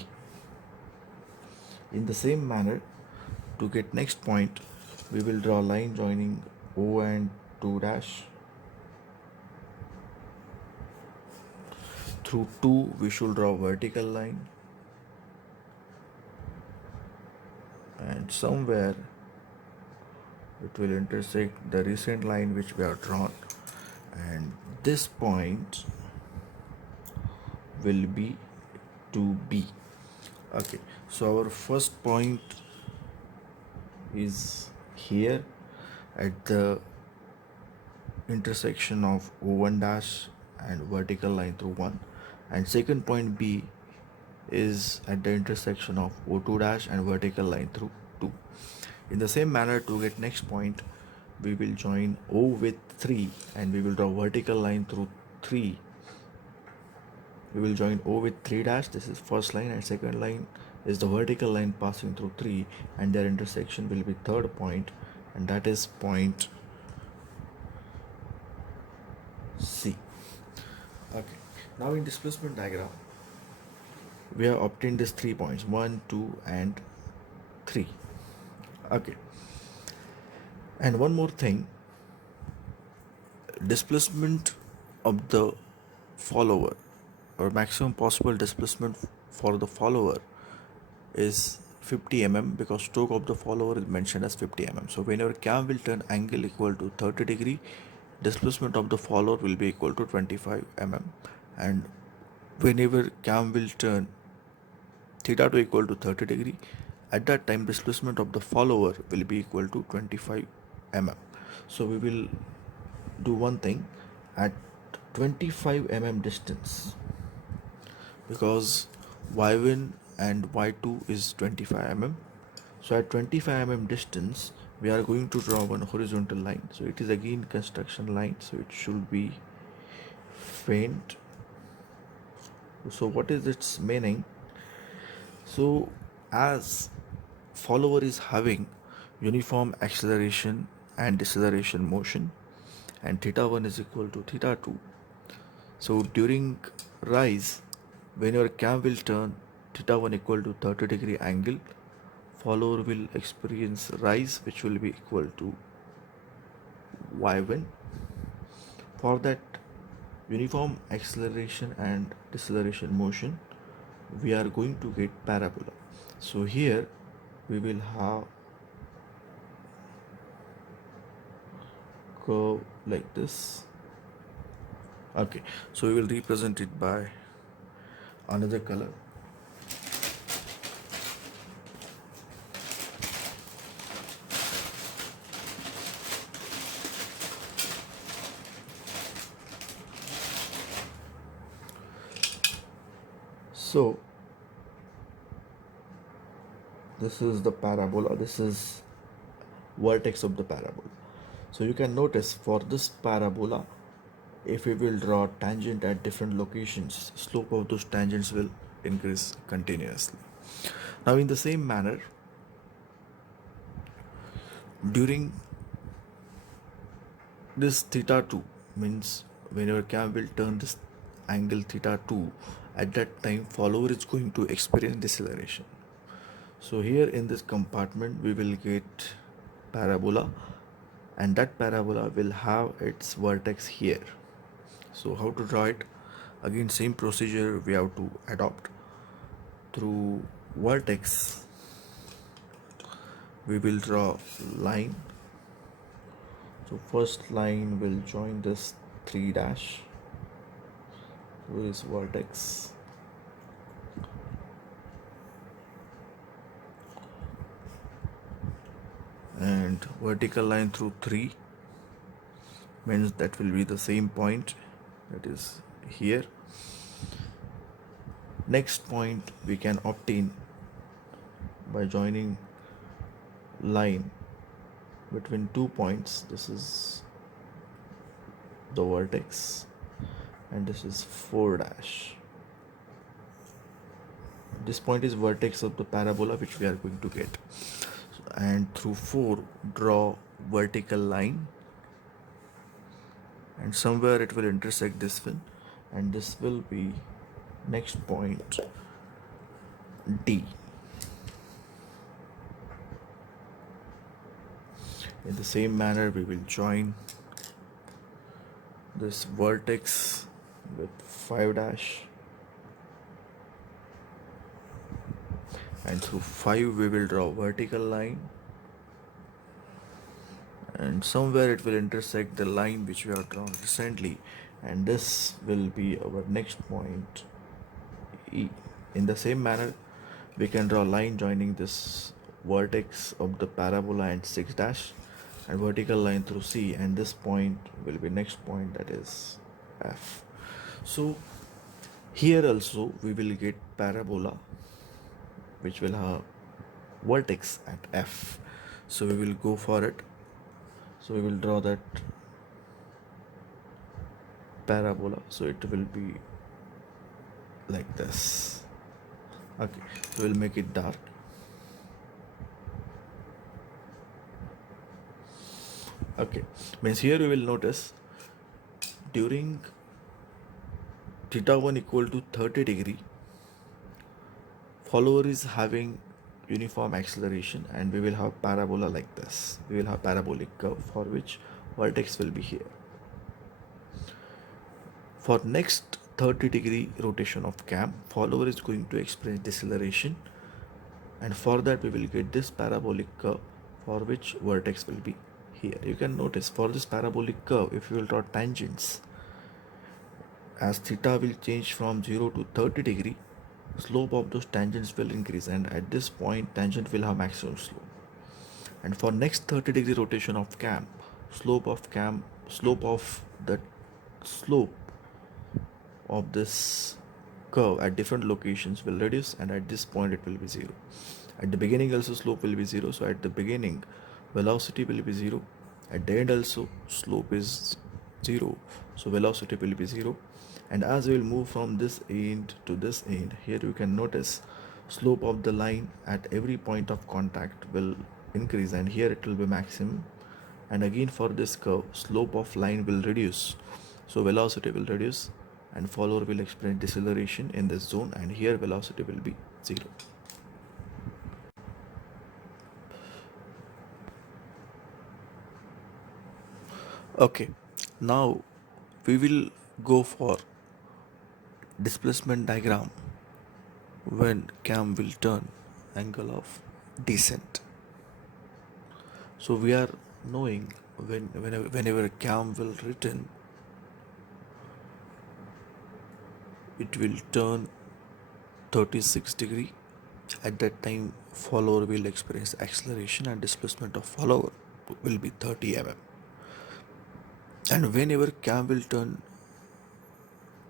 In the same manner, to get next point, we will draw line joining O and 2 dash. Through 2 we should draw vertical line, and somewhere it will intersect the recent line which we have drawn, and this point will be 2B. Okay, so our first point is here at the intersection of O1 dash and vertical line through 1, and second point B is at the intersection of O2 dash and vertical line through 2. In the same manner, to get next point, we will join O with 3 and we will draw vertical line through 3. We will join O with 3 dash, this is first line, and second line is the vertical line passing through 3, and their intersection will be third point, and that is point C. Okay, now in displacement diagram, we have obtained these 3 points 1, 2 and 3. Okay, and one more thing, displacement of the follower, or maximum possible displacement for the follower, is 50 mm, because stroke of the follower is mentioned as 50 mm. So whenever cam will turn angle equal to 30 degree, displacement of the follower will be equal to 25 mm, and whenever cam will turn theta to equal to 30 degree, at that time displacement of the follower will be equal to 25 mm. So we will do one thing at 25 mm distance, because y1 and y2 is 25 mm. So at 25 mm distance we are going to draw one horizontal line. So it is again construction line, so it should be faint. So what is its meaning? So as follower is having uniform acceleration and deceleration motion, and theta 1 is equal to theta 2, so during rise, whenever cam will turn theta 1 equal to 30 degree angle, follower will experience rise which will be equal to y1. For that uniform acceleration and deceleration motion, we are going to get parabola. So here we will have curve like this. Okay, so we will represent it by another color. So this is the parabola, this is vertex of the parabola. So you can notice for this parabola, if we will draw tangent at different locations, slope of those tangents will increase continuously. Now in the same manner, during this theta 2, means whenever cam will turn this angle theta 2, at that time follower is going to experience deceleration. So here in this compartment we will get parabola, and that parabola will have its vertex here. So how to draw it? Again same procedure we have to adopt. Through vertex we will draw line. So first line will join this 3 dash to this vertex, and vertical line through 3 means that will be the same point, that is here. Next point we can obtain by joining line between 2 points. This is the vertex and this is 4 dash. This point is vertex of the parabola which we are going to get. And through 4 draw vertical line, and somewhere it will intersect this one, and this will be next point D. In the same manner we will join this vertex with 5 dash, and through 5 we will draw vertical line, and somewhere it will intersect the line which we have drawn recently, and this will be our next point E. In the same manner we can draw line joining this vertex of the parabola and 6 dash, and vertical line through C, and this point will be next point, that is F. So here also we will get parabola which will have vertex at F. So we will go for it. So we will draw that parabola. So it will be like this. Okay, so we'll make it dark. Okay, means here we will notice during theta 1 equal to 30 degree, follower is having uniform acceleration, and we will have parabola like this. We will have parabolic curve for which vertex will be here. For next 30-degree rotation of cam, follower is going to experience deceleration, and for that we will get this parabolic curve for which vertex will be here. You can notice for this parabolic curve, if you will draw tangents, as theta will change from 0 to 30 degree, slope of those tangents will increase, and at this point tangent will have maximum slope. And for next 30-degree rotation of cam, slope of the slope of this curve at different locations will reduce, and at this point it will be 0. At the beginning also slope will be 0, so at the beginning velocity will be 0. At the end also slope is 0, so velocity will be 0. And as we will move from this end to this end, here you can notice slope of the line at every point of contact will increase, and here it will be maximum. And again for this curve, slope of line will reduce, so velocity will reduce, and follower will experience deceleration in this zone, and here velocity will be 0. Okay, now we will go for displacement diagram when cam will turn angle of descent. So we are knowing whenever cam will return, it will turn 36 degree. At that time follower will experience acceleration, and displacement of follower will be 30 mm. And whenever cam will turn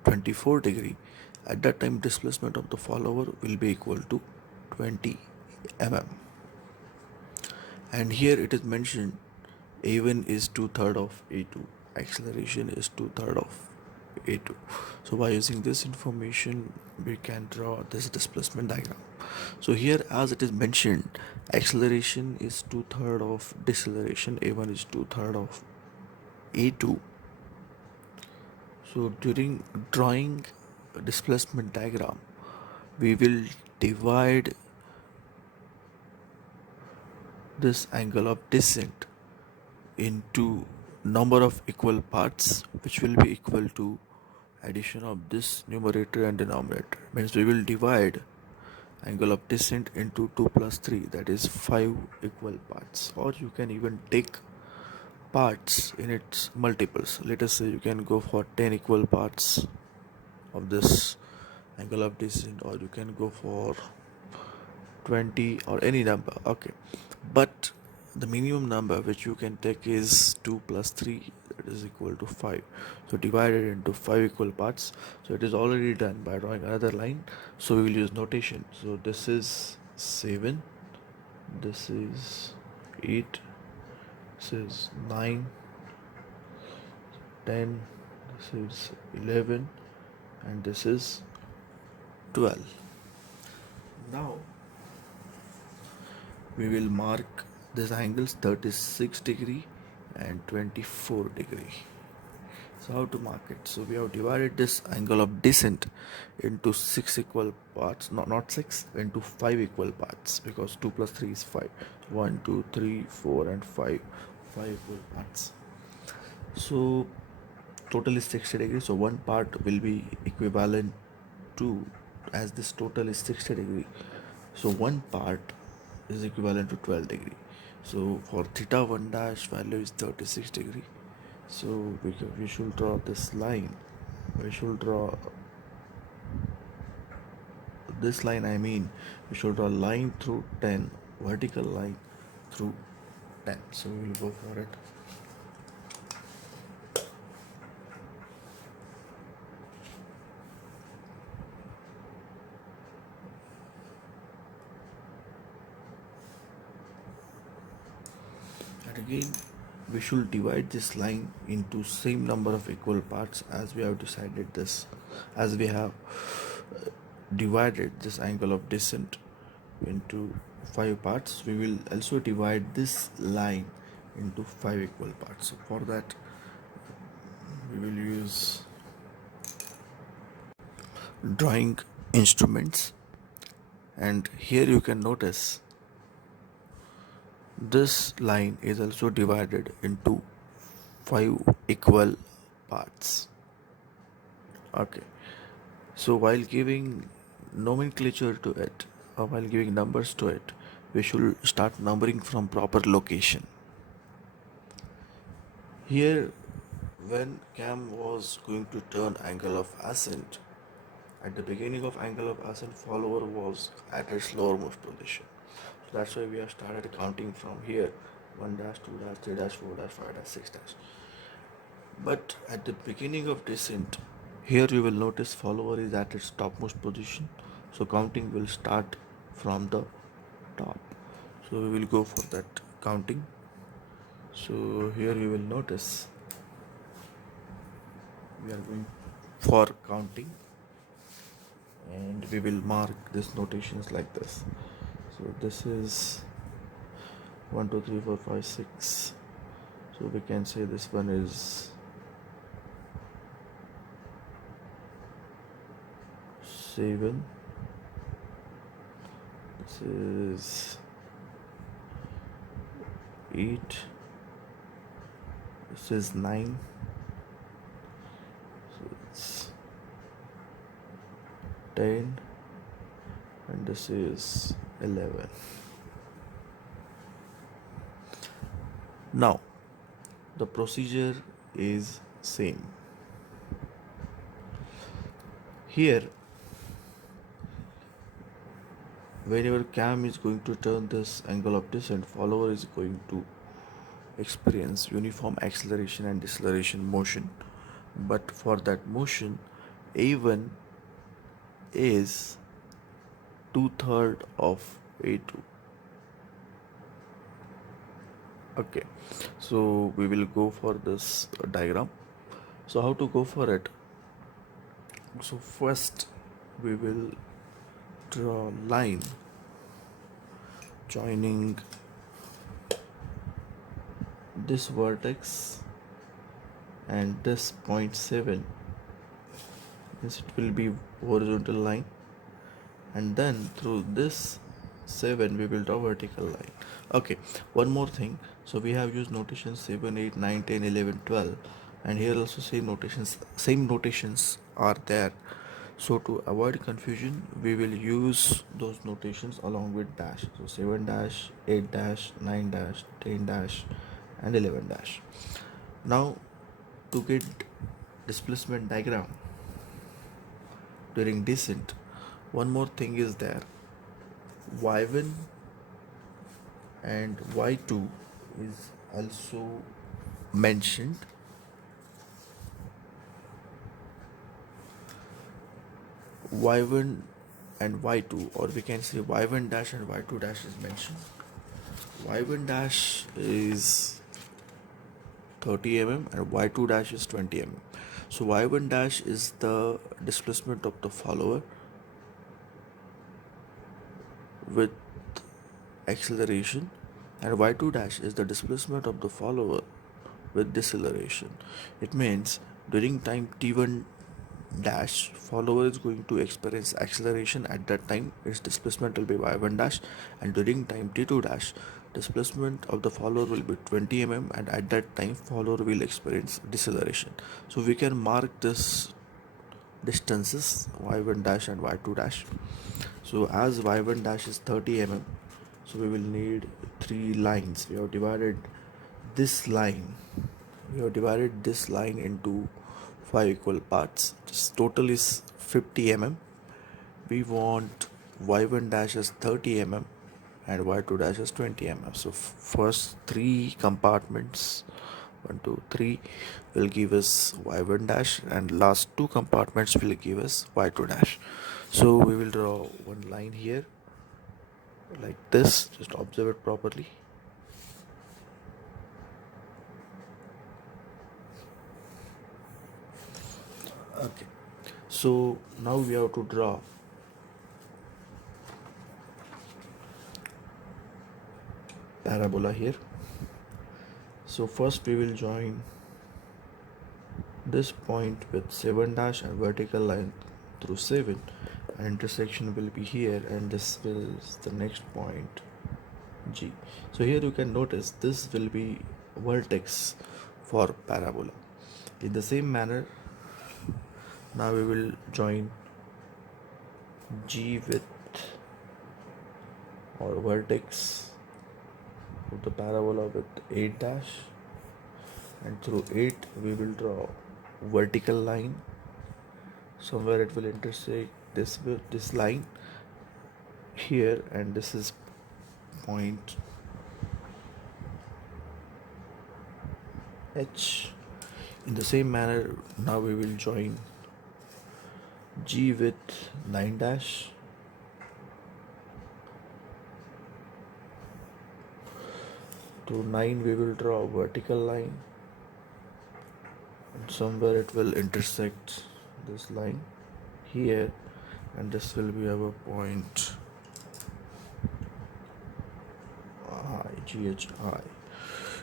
24 degree, at that time displacement of the follower will be equal to 20 mm. And here it is mentioned a1 is 2/3 of a2, acceleration is 2/3 of a2. So by using this information we can draw this displacement diagram. So here as it is mentioned, acceleration is 2/3 of deceleration, a1 is 2/3 of a2. So during drawing a displacement diagram, we will divide this angle of descent into number of equal parts, which will be equal to addition of this numerator and denominator. Means we will divide angle of descent into 2 plus 3, that is 5 equal parts, or you can even take parts in its multiples. Let us say you can go for 10 equal parts of this angle of descent, or you can go for 20 or any number. Okay, but the minimum number which you can take is 2 plus 3, that is equal to 5. So divide it into 5 equal parts. So it is already done by drawing another line, so we will use notation. So this is 7, this is 8, this is 9, 10, this is 11, and this is 12. Now we will mark these angles 36 degree and 24 degree. So how to mark it? So we have divided this angle of descent into 6 equal parts, not 6, into 5 equal parts, because 2 plus 3 is 5. 1, 2, 3, 4 and 5 equal parts. So total is 60 degrees, so one part will be equivalent to, as this total is 60 degree, so one part is equivalent to 12 degree. So for theta 1 dash value is 36 degree. So we should draw this line. We should draw this line, we should draw a line through 10, vertical line through 10. So we will go for it. And again we should divide this line into same number of equal parts, as we have decided this, as we have divided this angle of descent into 5 parts. We will also divide this line into 5 equal parts. So for that we will use drawing instruments, and here you can notice this line is also divided into 5 equal parts. Okay. So while giving nomenclature to it, or while giving numbers to it, we should start numbering from proper location. Here, when cam was going to turn angle of ascent, at the beginning of angle of ascent, follower was at its lowermost position. So that's why we have started counting from here: 1 dash, 2 dash, 3 dash, 4 dash, 5 dash, 6 dash. But at the beginning of descent, here you will notice follower is at its topmost position. So counting will start from the top. So we will go for that counting. So here you will notice we are going for counting, and we will mark this notations like this. So this is 1 2 3 4 5 6. So we can say this one is 7. This is 8. This is 9. So it's 10, and this is 11. Now the procedure is same. Here, whenever cam is going to turn this angle of descent, follower is going to experience uniform acceleration and deceleration motion. But for that motion, A1 is 2/3 of A2. Okay, so we will go for this diagram. So how to go for it? So first we will draw a line joining this vertex and this point 7. Means it will be horizontal line, and then through this 7 we will draw vertical line. Okay, one more thing. So we have used notations 7 8 9 10 11 12, and here also same notations are there. So to avoid confusion, we will use those notations along with dash. So 7 dash, 8 dash, 9 dash, 10 dash, and 11 dash. Now to get displacement diagram during descent, one more thing is there. Y1 and Y2 is also mentioned. Y1 and Y2, or we can say Y1 dash and Y2 dash is mentioned. Y1 dash is 30 mm and Y2 dash is 20 mm. So Y1 dash is the displacement of the follower with acceleration, and Y2 dash is the displacement of the follower with deceleration. It means during time T1 dash, follower is going to experience acceleration. At that time its displacement will be y1 dash, and during time T2 dash, displacement of the follower will be 20 mm, and at that time follower will experience deceleration. So we can mark this distances y1 dash and y2 dash. So as y1 dash is 30 mm, so we will need 3 lines. We have divided this line into 5 equal parts. This total is 50 mm. We want y1 dash as 30 mm and y2 dash as 20 mm. So first 3 compartments, 1 2 3, will give us y1 dash, and last 2 compartments will give us y2 dash. So we will draw one line here like this. Just observe it properly. Okay, so now we have to draw parabola here. So first we will join this point with 7 dash and vertical line through 7, and intersection will be here, and this is the next point G. So here you can notice this will be vertex for parabola. In the same manner, Now we will join G with or vertex of the parabola with 8 dash, and through 8 we will draw vertical line. Somewhere it will intersect this with this line here, and this is point H. In the same manner, now we will join G with 9 dash, to 9 we will draw a vertical line, and somewhere it will intersect this line here, and this will be our point I, GHI.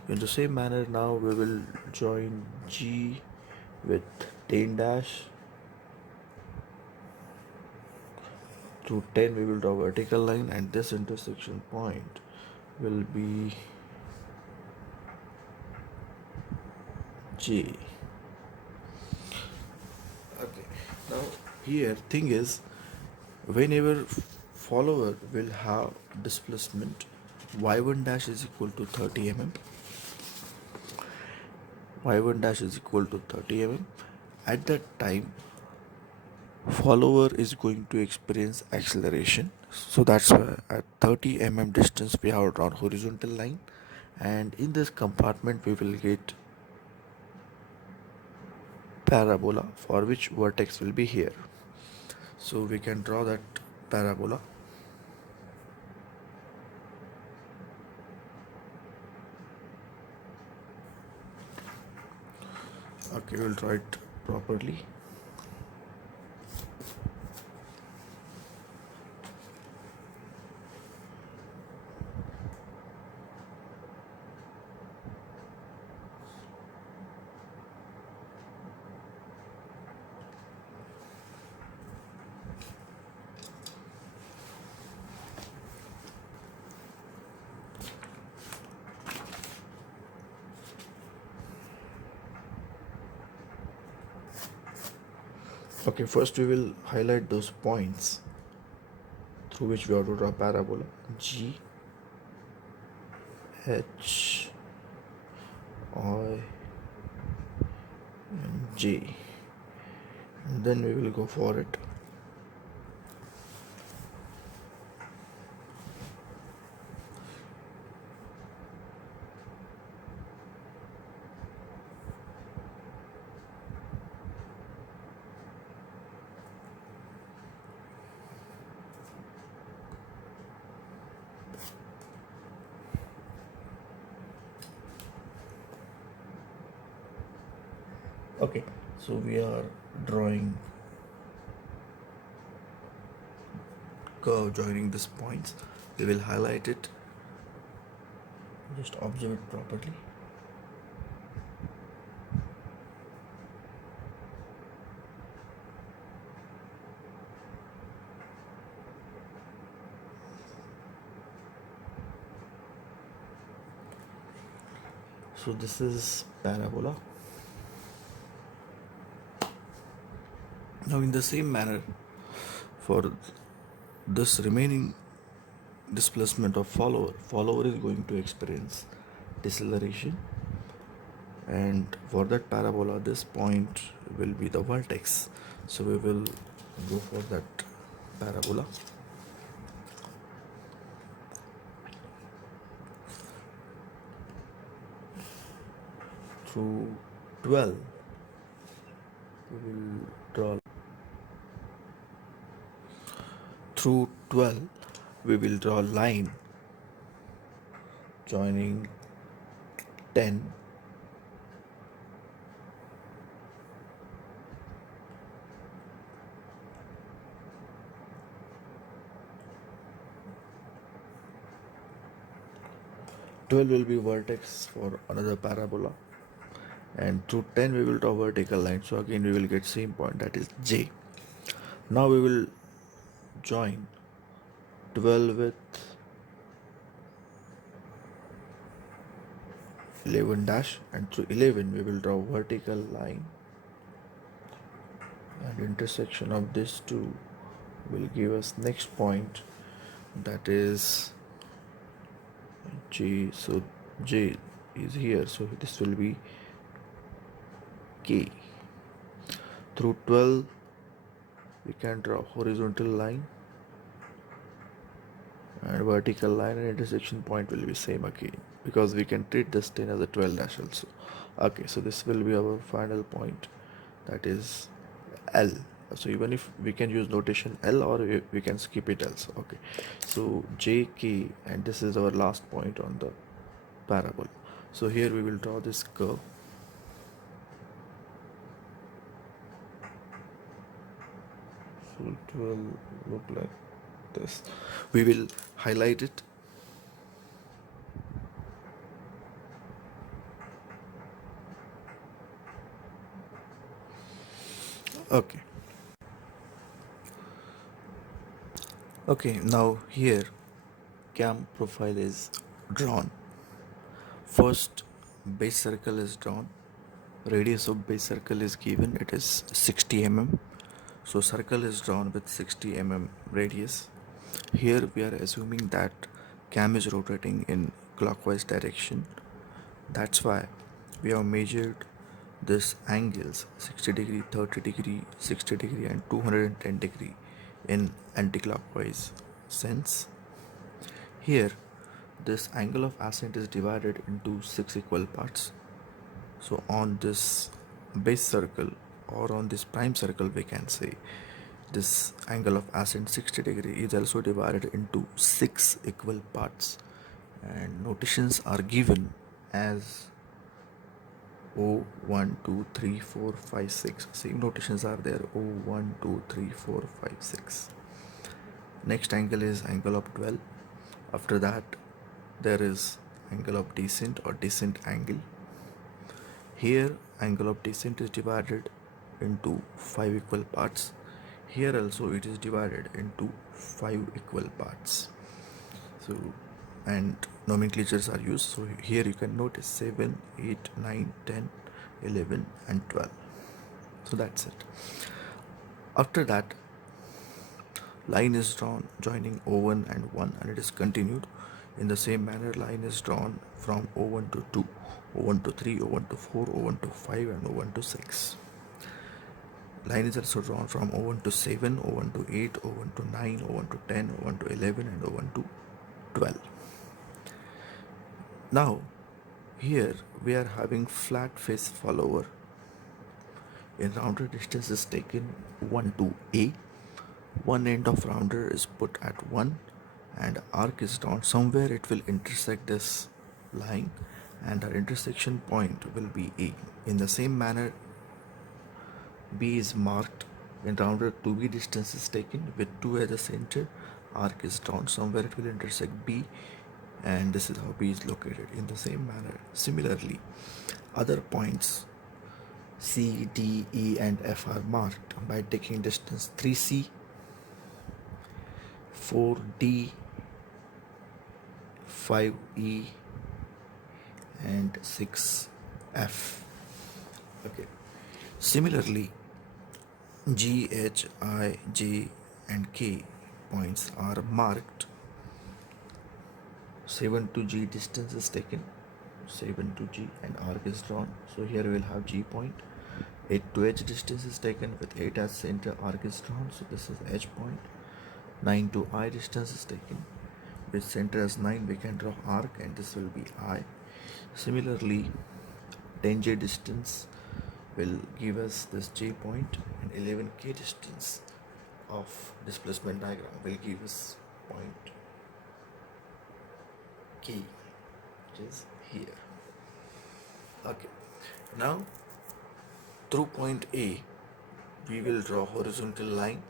In the same manner, now we will join G with 10 dash. To 10 we will draw a vertical line, and this intersection point will be J. Okay, now here thing is, whenever follower will have displacement y1 dash is equal to 30 mm, y1 dash is equal to 30 mm, at that time follower is going to experience acceleration. So that's why at 30 mm distance we have drawn horizontal line, and in this compartment we will get parabola for which vertex will be here. So we can draw that parabola. Okay, we'll draw it properly. Okay, first we will highlight those points through which we have to draw parabola G, H, I, and J, and then we will go for it. Okay, so we are drawing curve joining these points. We will highlight it. Just observe it properly. So this is parabola. Now in the same manner, for this remaining displacement of follower is going to experience deceleration, and for that parabola this point will be the vertex. So we will go for that parabola. Through 12 we will draw through 12 we will draw a line joining 10 12 will be vertex for another parabola, and through 10 we will draw vertical line. So again we will get same point, that is J. Now we will join 12 with 11 dash, and through 11 we will draw vertical line, and intersection of these two will give us next point, that is J. So J is here, so this will be K. Through 12 we can draw horizontal line and vertical line, and intersection point will be same again, because we can treat this 10 as a 12 dash also. Okay, so this will be our final point, that is L. So even if we can use notation L, or we can skip it also. Okay, so JK, and this is our last point on the parabola. So here we will draw this curve. So it will look like this. We will highlight it. Okay. Okay, now here cam profile is drawn. First base circle is drawn. Radius of base circle is given, it is 60 mm. So circle is drawn with 60 mm radius. Here we are assuming that cam is rotating in clockwise direction. That's why we have measured this angles 60 degree, 30 degree, 60 degree and 210 degree in anti-clockwise sense. Here this angle of ascent is divided into 6 equal parts. So on this base circle or on this prime circle, we can say this angle of ascent 60 degree is also divided into 6 equal parts, and notations are given as O 1 2 3 4 5 6. Same notations are there, O 1 2 3 4 5 6. Next angle is angle of 12. After that there is angle of descent or descent angle. Here angle of descent is divided into 5 equal parts. Here also it is divided into 5 equal parts. So, and nomenclatures are used. So here you can notice 7, 8, 9, 10, 11 and 12. So that's it. After that, line is drawn joining O1 and 1, and it is continued. In the same manner, line is drawn from O1 to 2, O1 to 3, O1 to 4, O1 to 5 and O1 to 6. Line is also drawn from O1 to 7, O1 to 8, O1 to 9, O1 to 10, O1 to 11 and O1 to 12. Now here we are having flat face follower. In rounder distance is taken 1 to A. One end of rounder is put at 1 and arc is drawn. Somewhere it will intersect this line and our intersection point will be A. In the same manner, B is marked. In rounder 2B distance is taken with 2 at the center. Arc is drawn. Somewhere it will intersect B, and this is how B is located. In the same manner, similarly, other points C, D, E and F are marked by taking distance 3C, 4D, 5E and 6F. Okay. Similarly, G, H, I, J and K points are marked. 7 to G distance is taken, 7 to G and arc is drawn. So here we will have G point. 8 to H distance is taken with 8 as center, arc is drawn. So this is H point. 9 to I distance is taken with center as 9, we can draw arc and this will be I. Similarly, 10J distance will give us this J point, and 11K distance of displacement diagram will give us point K, which is here. Okay, now through point A we will draw horizontal line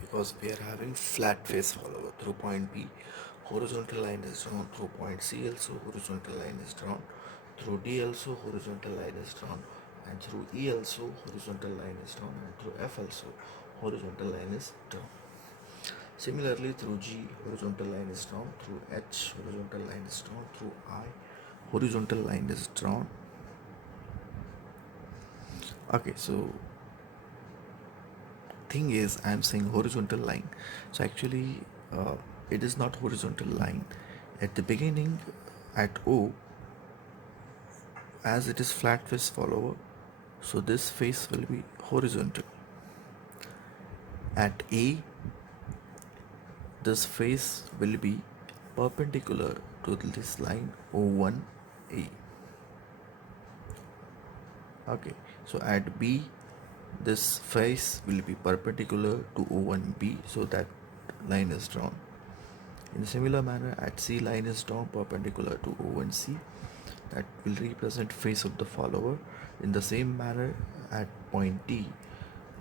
because we are having flat face follower. Through point B, horizontal line is drawn. Through point C also horizontal line is drawn. Through D also horizontal line is drawn, and through E also horizontal line is drawn, and through F also horizontal line is drawn. Similarly, through G horizontal line is drawn, through H horizontal line is drawn, through I horizontal line is drawn. Okay, so thing is I'm saying horizontal line. So actually it is not horizontal line. At the beginning at O, as it is flat face follower, so this face will be horizontal. At A, this face will be perpendicular to this line O1A. Okay, so at B, this face will be perpendicular to O1B, so that line is drawn. In a similar manner, at C, line is drawn perpendicular to O1C, that will represent face of the follower. In the same manner, at point D,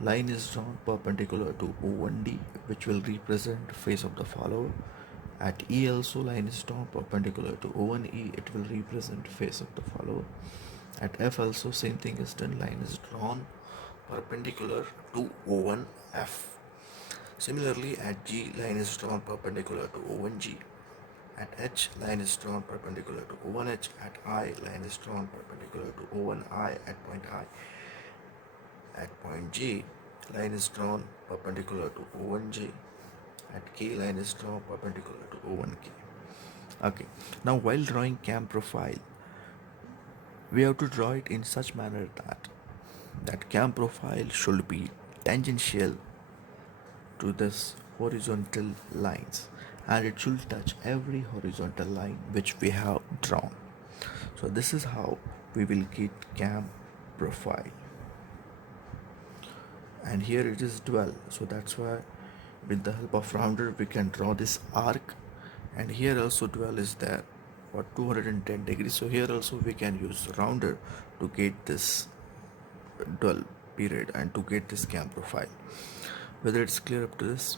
line is drawn perpendicular to O1D, which will represent face of the follower. At E also, line is drawn perpendicular to O1E, it will represent face of the follower. At F also, same thing is done, line is drawn perpendicular to O1F. Similarly, at G, line is drawn perpendicular to O1G. At H, line is drawn perpendicular to O1H. At I, line is drawn perpendicular to O1I at point I. At point J, line is drawn perpendicular to O1J. At K, line is drawn perpendicular to O1K. Okay, now while drawing cam profile, we have to draw it in such manner that cam profile should be tangential to this horizontal lines, and it should touch every horizontal line which we have drawn. So this is how we will get cam profile. And here it is dual, so that's why with the help of rounder we can draw this arc. And here also dual is there for 210 degrees, so here also we can use rounder to get this dual period and to get this cam profile. Whether it's clear up to this.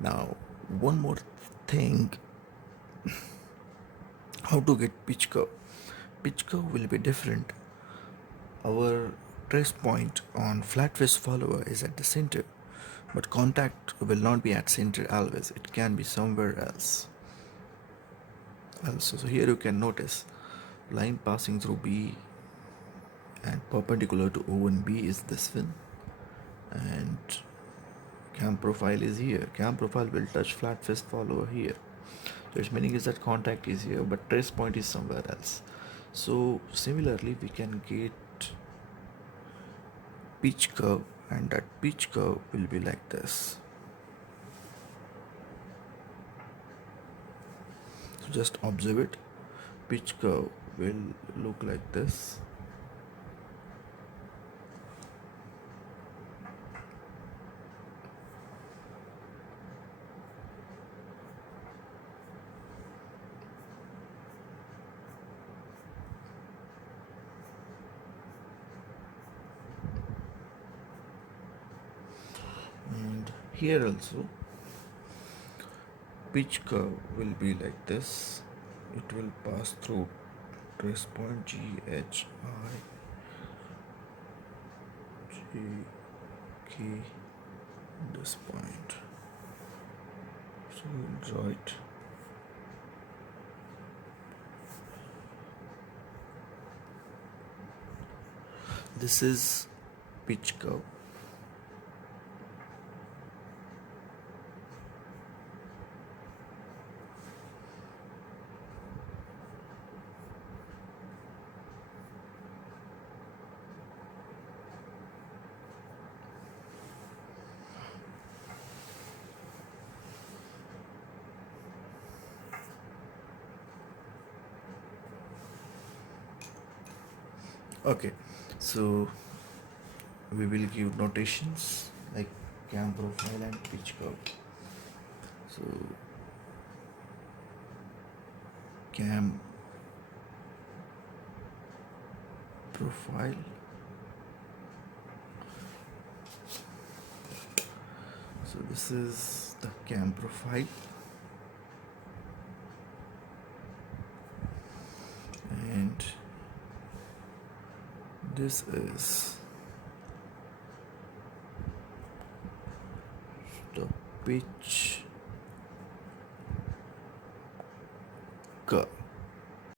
Now one more thing, how to get pitch curve. Pitch curve will be different. Our trace point on flat face follower is at the center, but contact will not be at center always, it can be somewhere else also. So here you can notice line passing through B and perpendicular to O and B is this one, and cam profile is here. Cam profile will touch flat face follower here, so its meaning is that contact is here but trace point is somewhere else. So similarly we can get pitch curve, and that pitch curve will be like this. So just observe it. Pitch curve will look like this. And here also pitch curve will be like this. It will pass through trace point G, H, I, J, K, this point. So we'll draw it. This is pitch curve. Okay, so we will give notations like cam profile and pitch curve. So cam profile, so this is the cam profile, and this is the pitch